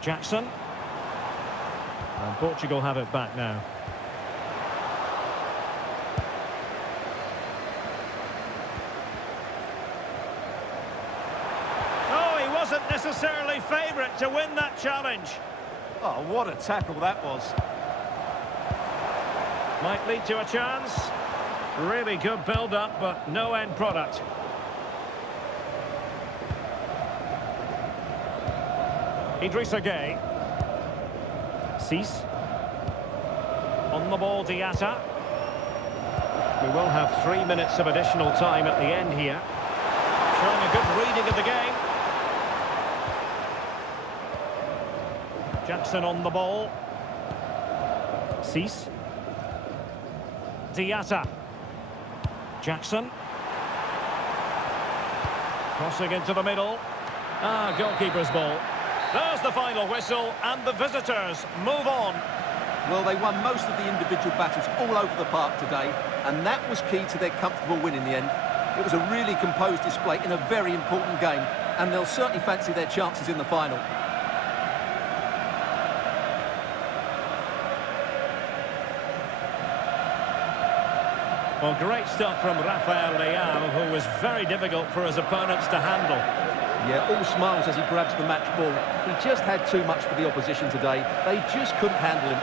Jackson. And Portugal have it back now. Oh, he wasn't necessarily favourite to win that challenge. Oh, what a tackle that was. Might lead to a chance. Really good build-up, but no end product. Idrissa Gueye. Cease. On the ball, Diatta. We will have 3 minutes of additional time at the end here. Showing a good reading of the game. Jackson on the ball. Cease. Diatta. Jackson. Crossing into the middle. Goalkeeper's ball. There's the final whistle, and the visitors move on. Well, they won most of the individual battles all over the park today, and that was key to their comfortable win in the end. It was a really composed display in a very important game, and they'll certainly fancy their chances in the final. Well, great stuff from Rafael Leao, who was very difficult for his opponents to handle. Yeah, all smiles as he grabs the match ball. He just had too much for the opposition today. They just couldn't handle him.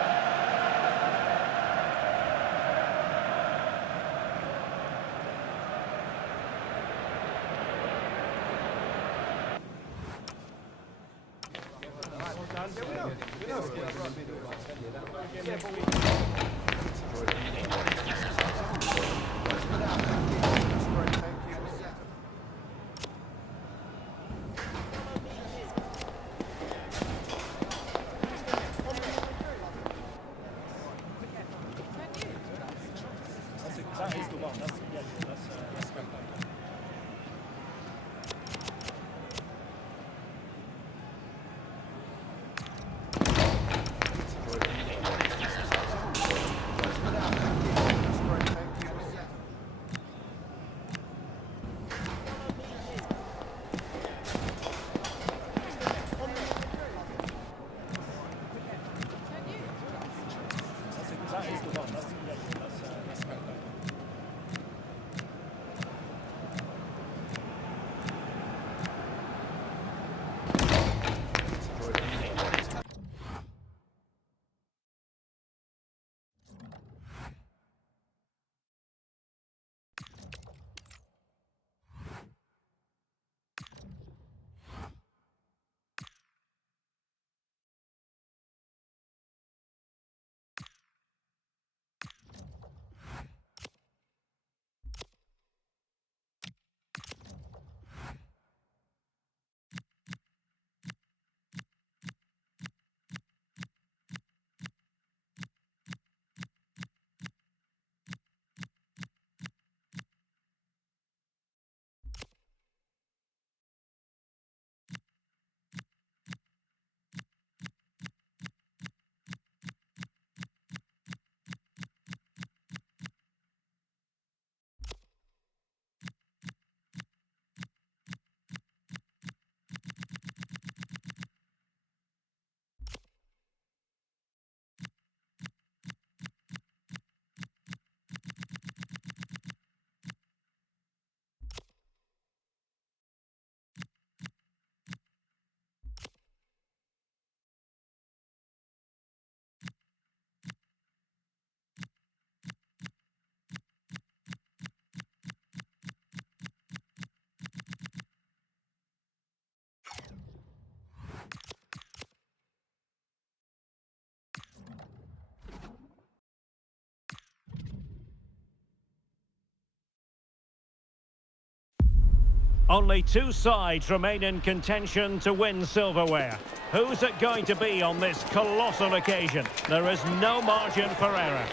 Only 2 sides remain in contention to win silverware. Who's it going to be on this colossal occasion? There is no margin for error.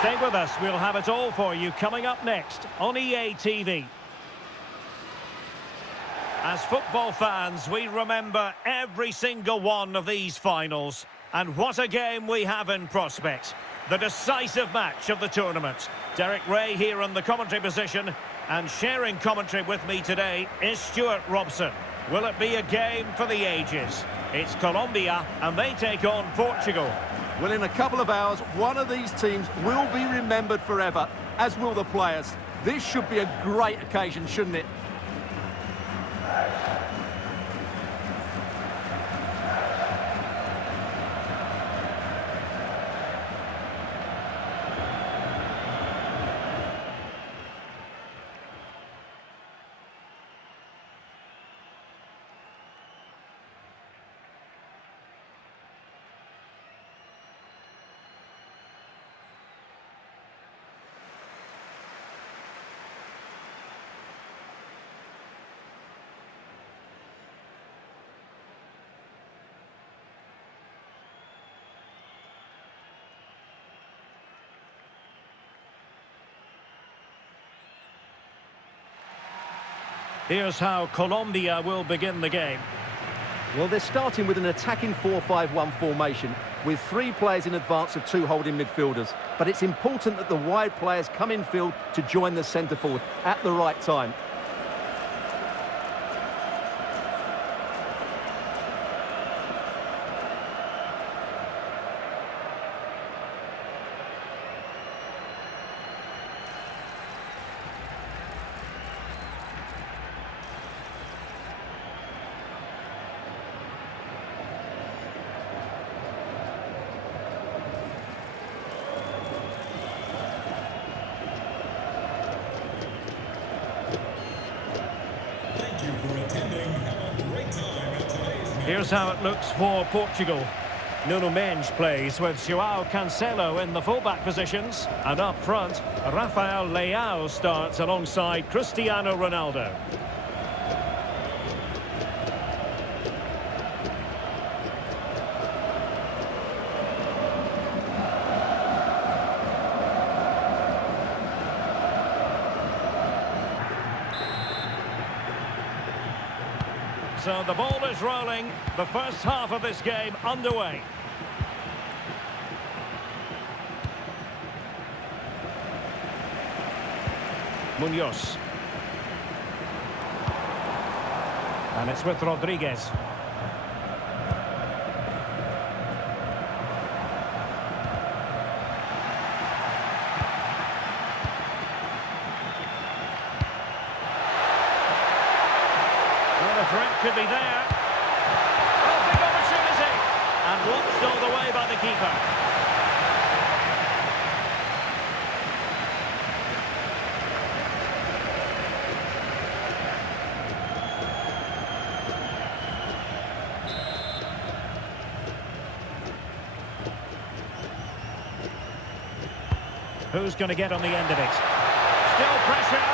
Stay with us, we'll have it all for you coming up next on EA TV. As football fans, we remember every single one of these finals. And what a game we have in prospect. The decisive match of the tournament. Derek Ray here in the commentary position. And sharing commentary with me today is Stuart Robson. Will it be a game for the ages? It's Colombia and they take on Portugal. Well, in a couple of hours, one of these teams will be remembered forever, as will the players. This should be a great occasion, shouldn't it? Here's how Colombia will begin the game. Well, they're starting with an attacking 4-5-1 formation with 3 players in advance of 2 holding midfielders. But it's important that the wide players come in field to join the centre forward at the right time. Thank you for attending. Have a great time at today's match. Here's how it looks for Portugal. Nuno Mendes plays with João Cancelo in the fullback positions. And up front, Rafael Leao starts alongside Cristiano Ronaldo. So the ball is rolling. The first half of this game underway. Munoz. And it's with Rodriguez. The threat could be there. Oh, big opportunity! And watched all the way by the keeper. Who's going to get on the end of it? Still pressure.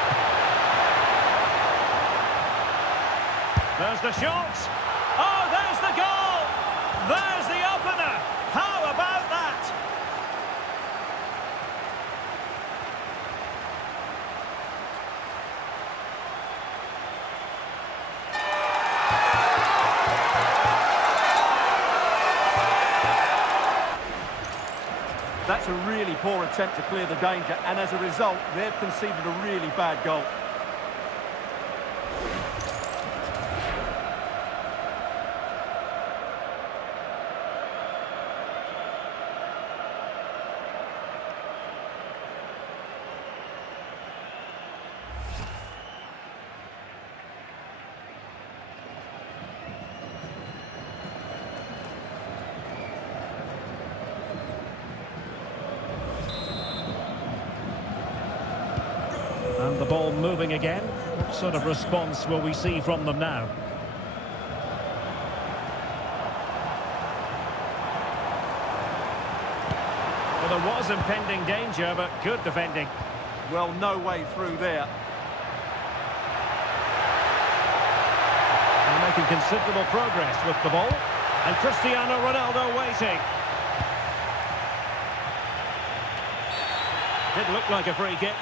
There's the shot. Oh, there's the goal. There's the opener. How about that? That's a really poor attempt to clear the danger, and as a result, they've conceded a really bad goal. And the ball moving again. What sort of response will we see from them now? Well, there was impending danger, but good defending. Well, no way through there. They're making considerable progress with the ball. And Cristiano Ronaldo waiting. Did look like a free kick.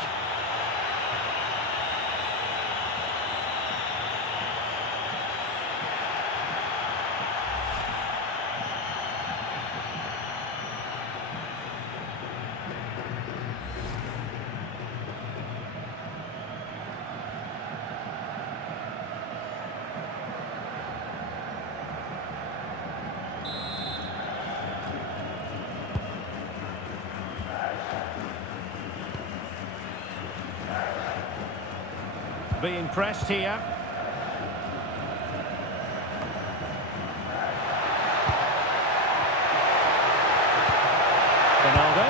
being pressed here. Ronaldo.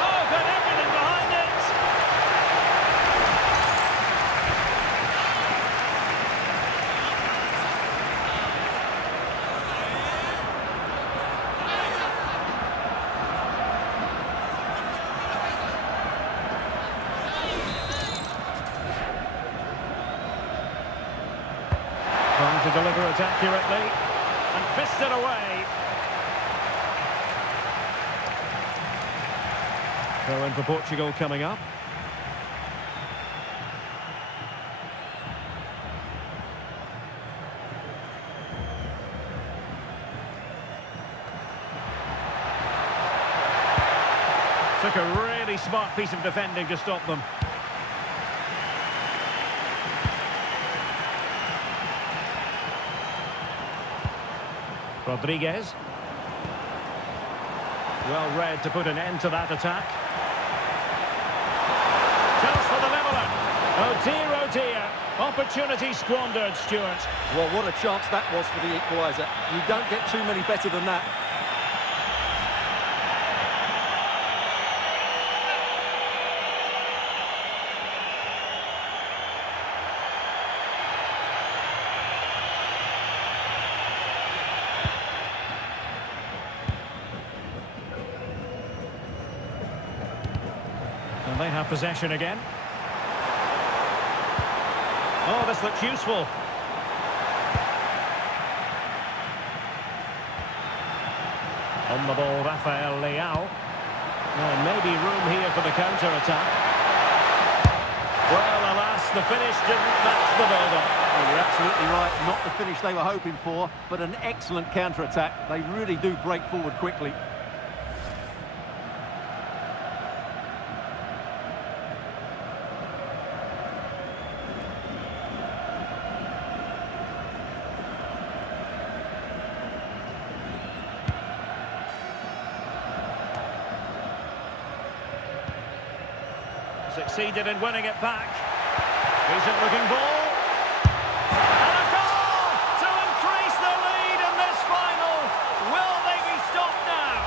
Oh, got everything behind it. Trying to deliver it accurately and fist it away. Throw in for Portugal coming up. Took a really smart piece of defending to stop them. Rodriguez. Well read to put an end to that attack. Chance for the leveller. Oh dear. Opportunity squandered, Stuart. Well, what a chance that was for the equaliser. You don't get too many better than that. And they have possession again. Oh, this looks useful. On the ball, Rafael Leao. And maybe room here for the counter-attack. Well, alas, the finish didn't match the build-up. Well, you're absolutely right. Not the finish they were hoping for, but an excellent counter-attack. They really do break forward quickly. Succeeded in winning it back. Decent looking ball. And a goal to increase the lead in this final. Will they be stopped now?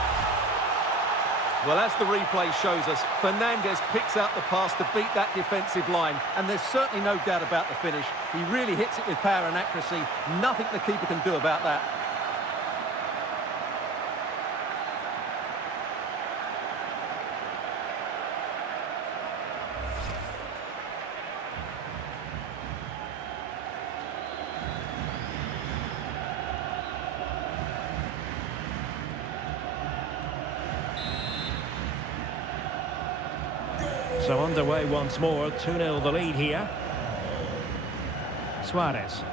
Well, as the replay shows us, Fernandes picks out the pass to beat that defensive line, and there's certainly no doubt about the finish. He really hits it with power and accuracy. Nothing the keeper can do about that. So underway once more, 2-0 the lead here. Suarez.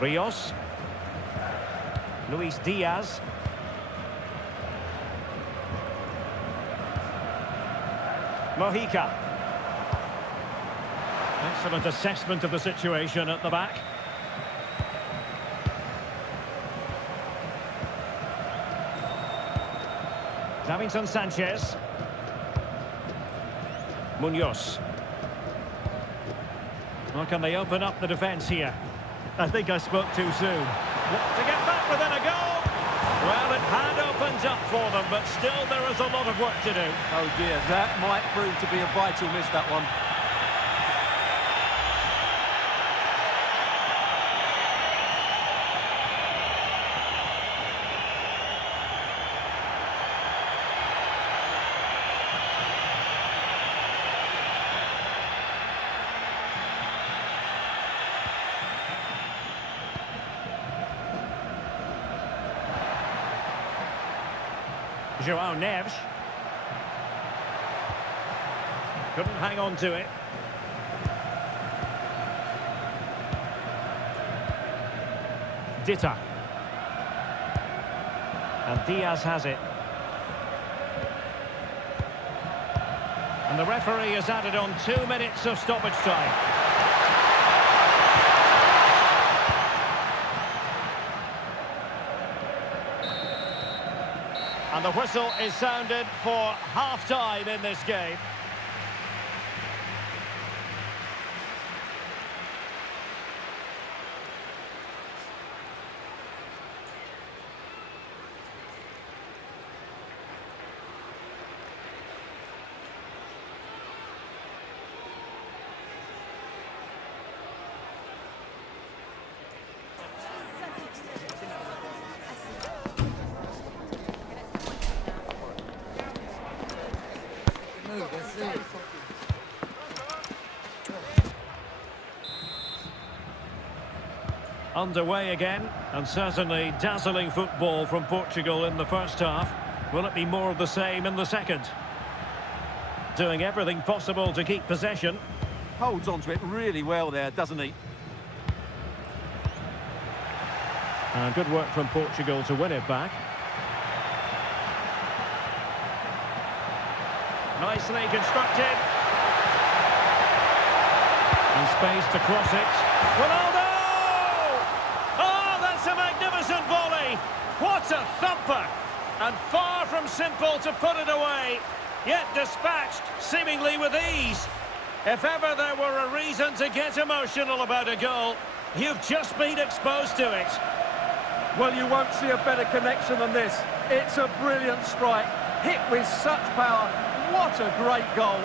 Rios. Luis Diaz. Mojica. Excellent assessment of the situation at the back. Davinson Sanchez. Munoz. Well, can they open up the defence here? I think I spoke too soon. To get back within a goal! Well, it had opened up for them, but still there is a lot of work to do. Oh dear, that might prove to be a vital miss, that one. João Neves. Couldn't hang on to it. Ditta. And Diaz has it. And the referee has added on 2 minutes of stoppage time. And the whistle is sounded for half-time in this game. Underway again, and certainly dazzling football from Portugal in the first half. Will it be more of the same in the second? Doing everything possible to keep possession. Holds on to it really well there, doesn't he? And good work from Portugal to win it back. Nicely constructed. And space to cross it. Ronaldo! Oh, that's a magnificent volley! What a thumper! And far from simple to put it away, yet dispatched seemingly with ease. If ever there were a reason to get emotional about a goal, you've just been exposed to it. Well, you won't see a better connection than this. It's a brilliant strike, hit with such power. What a great goal.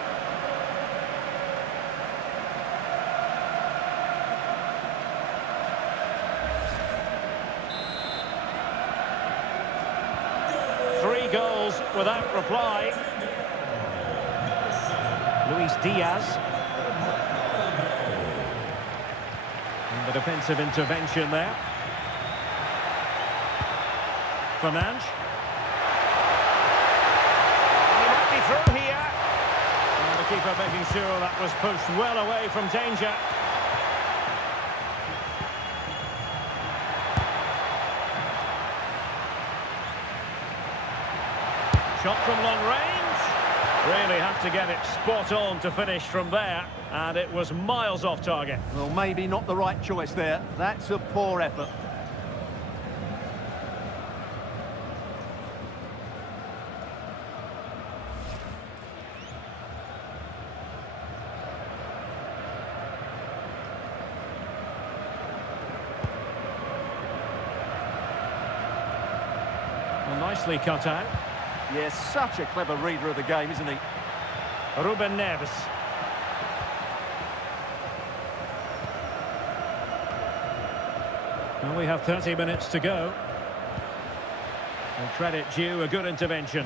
Three goals without reply. Luis Diaz. And the defensive intervention there. Fernandes. He might be through here. And the keeper making sure that was pushed well away from danger. Shot from long range. Really had to get it spot on to finish from there. And it was miles off target. Well, maybe not the right choice there. That's a poor effort. Well, nicely cut out. Yes, such a clever reader of the game, isn't he? Ruben Neves. Well, we have 30 minutes to go. And credit due, a good intervention.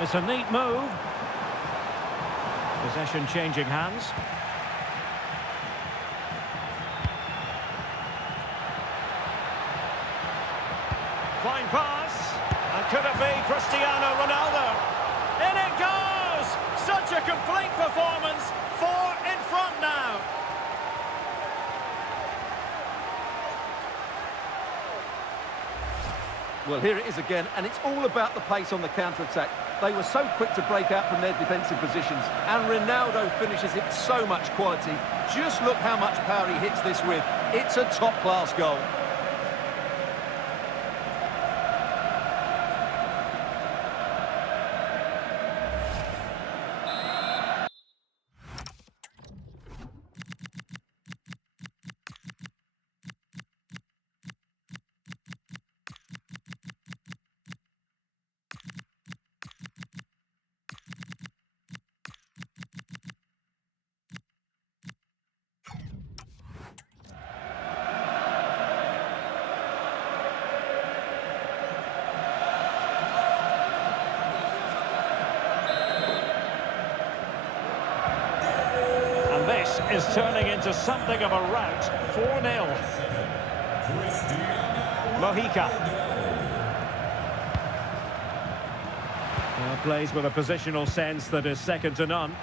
It's a neat move. Possession changing hands. Fine pass. And could it be Cristiano Ronaldo? In it goes! Such a complete performance. 4 in front now. Well, here it is again, and it's all about the pace on the counter-attack. They were so quick to break out from their defensive positions, and Ronaldo finishes it so much quality. Just look how much power he hits this with. It's a top-class goal. This is turning into something of a rout. 4-0. Mojica. Plays with a positional sense that is second to none.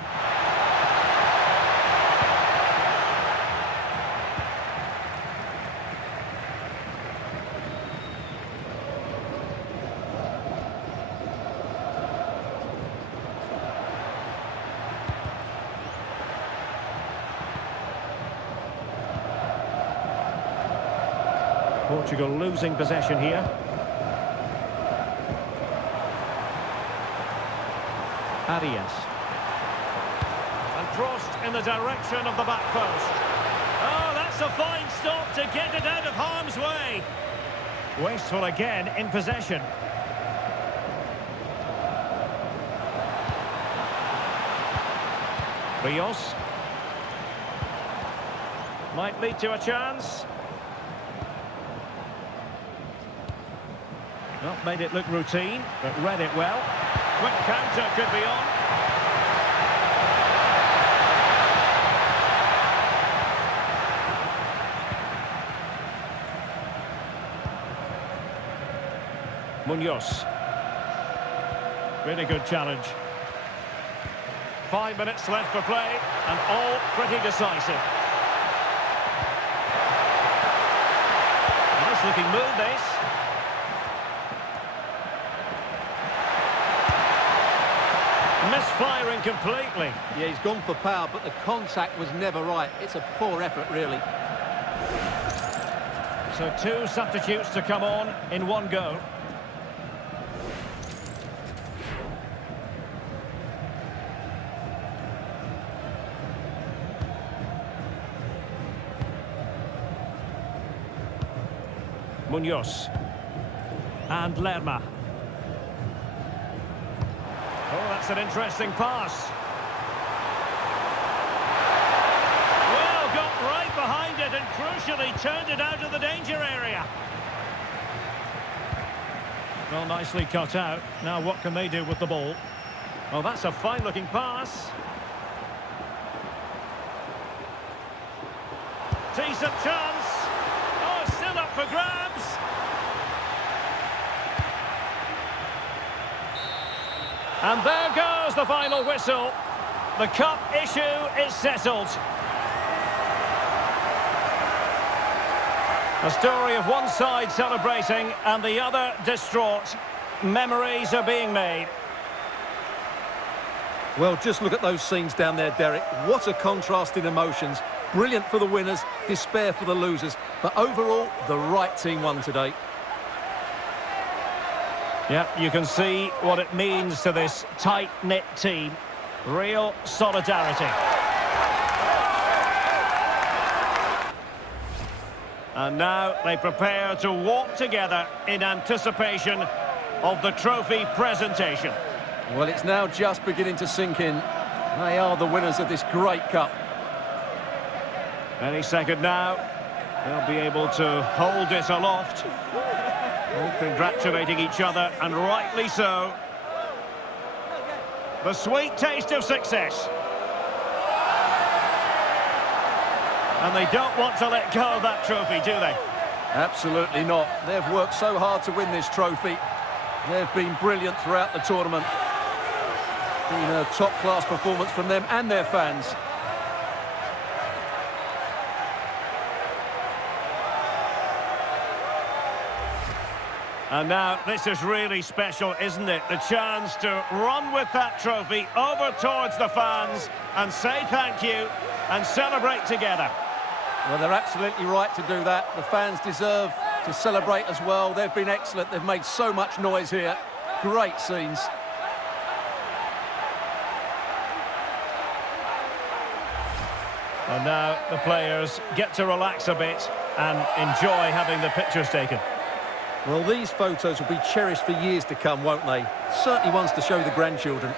Portugal losing possession here. Arias. And crossed in the direction of the back post. Oh, that's a fine stop to get it out of harm's way. Wasteful again in possession. Rios. Might lead to a chance. Well, made it look routine, but read it well. Quick counter could be on. Munoz. Really good challenge. 5 minutes left for play, and all pretty decisive. Nice looking move, this. Misfiring completely. Yeah, he's gone for power, but the contact was never right. It's a poor effort, really. So 2 substitutes to come on in one go. Munoz. And Lerma. Oh, that's an interesting pass. Well, got right behind it and crucially turned it out of the danger area. Well, nicely cut out. Now what can they do with the ball? Well, that's a fine-looking pass. Decent chance. Oh, still up for grabs. And there goes the final whistle. The cup issue is settled. A story of one side celebrating and the other distraught. Memories are being made. Well, just look at those scenes down there, Derek. What a contrast in emotions. Brilliant for the winners, despair for the losers. But overall, the right team won today. Yeah, you can see what it means to this tight-knit team. Real solidarity. And now they prepare to walk together in anticipation of the trophy presentation. Well, it's now just beginning to sink in. They are the winners of this great cup. Any second now, they'll be able to hold it aloft. All congratulating each other, and rightly so. The sweet taste of success. And they don't want to let go of that trophy, do they? Absolutely not. They've worked so hard to win this trophy. They've been brilliant throughout the tournament. Been a top-class performance from them and their fans. And now, this is really special, isn't it? The chance to run with that trophy over towards the fans and say thank you and celebrate together. Well, they're absolutely right to do that. The fans deserve to celebrate as well. They've been excellent. They've made so much noise here. Great scenes. And now the players get to relax a bit and enjoy having the pictures taken. Well, these photos will be cherished for years to come, won't they? Certainly ones to show the grandchildren.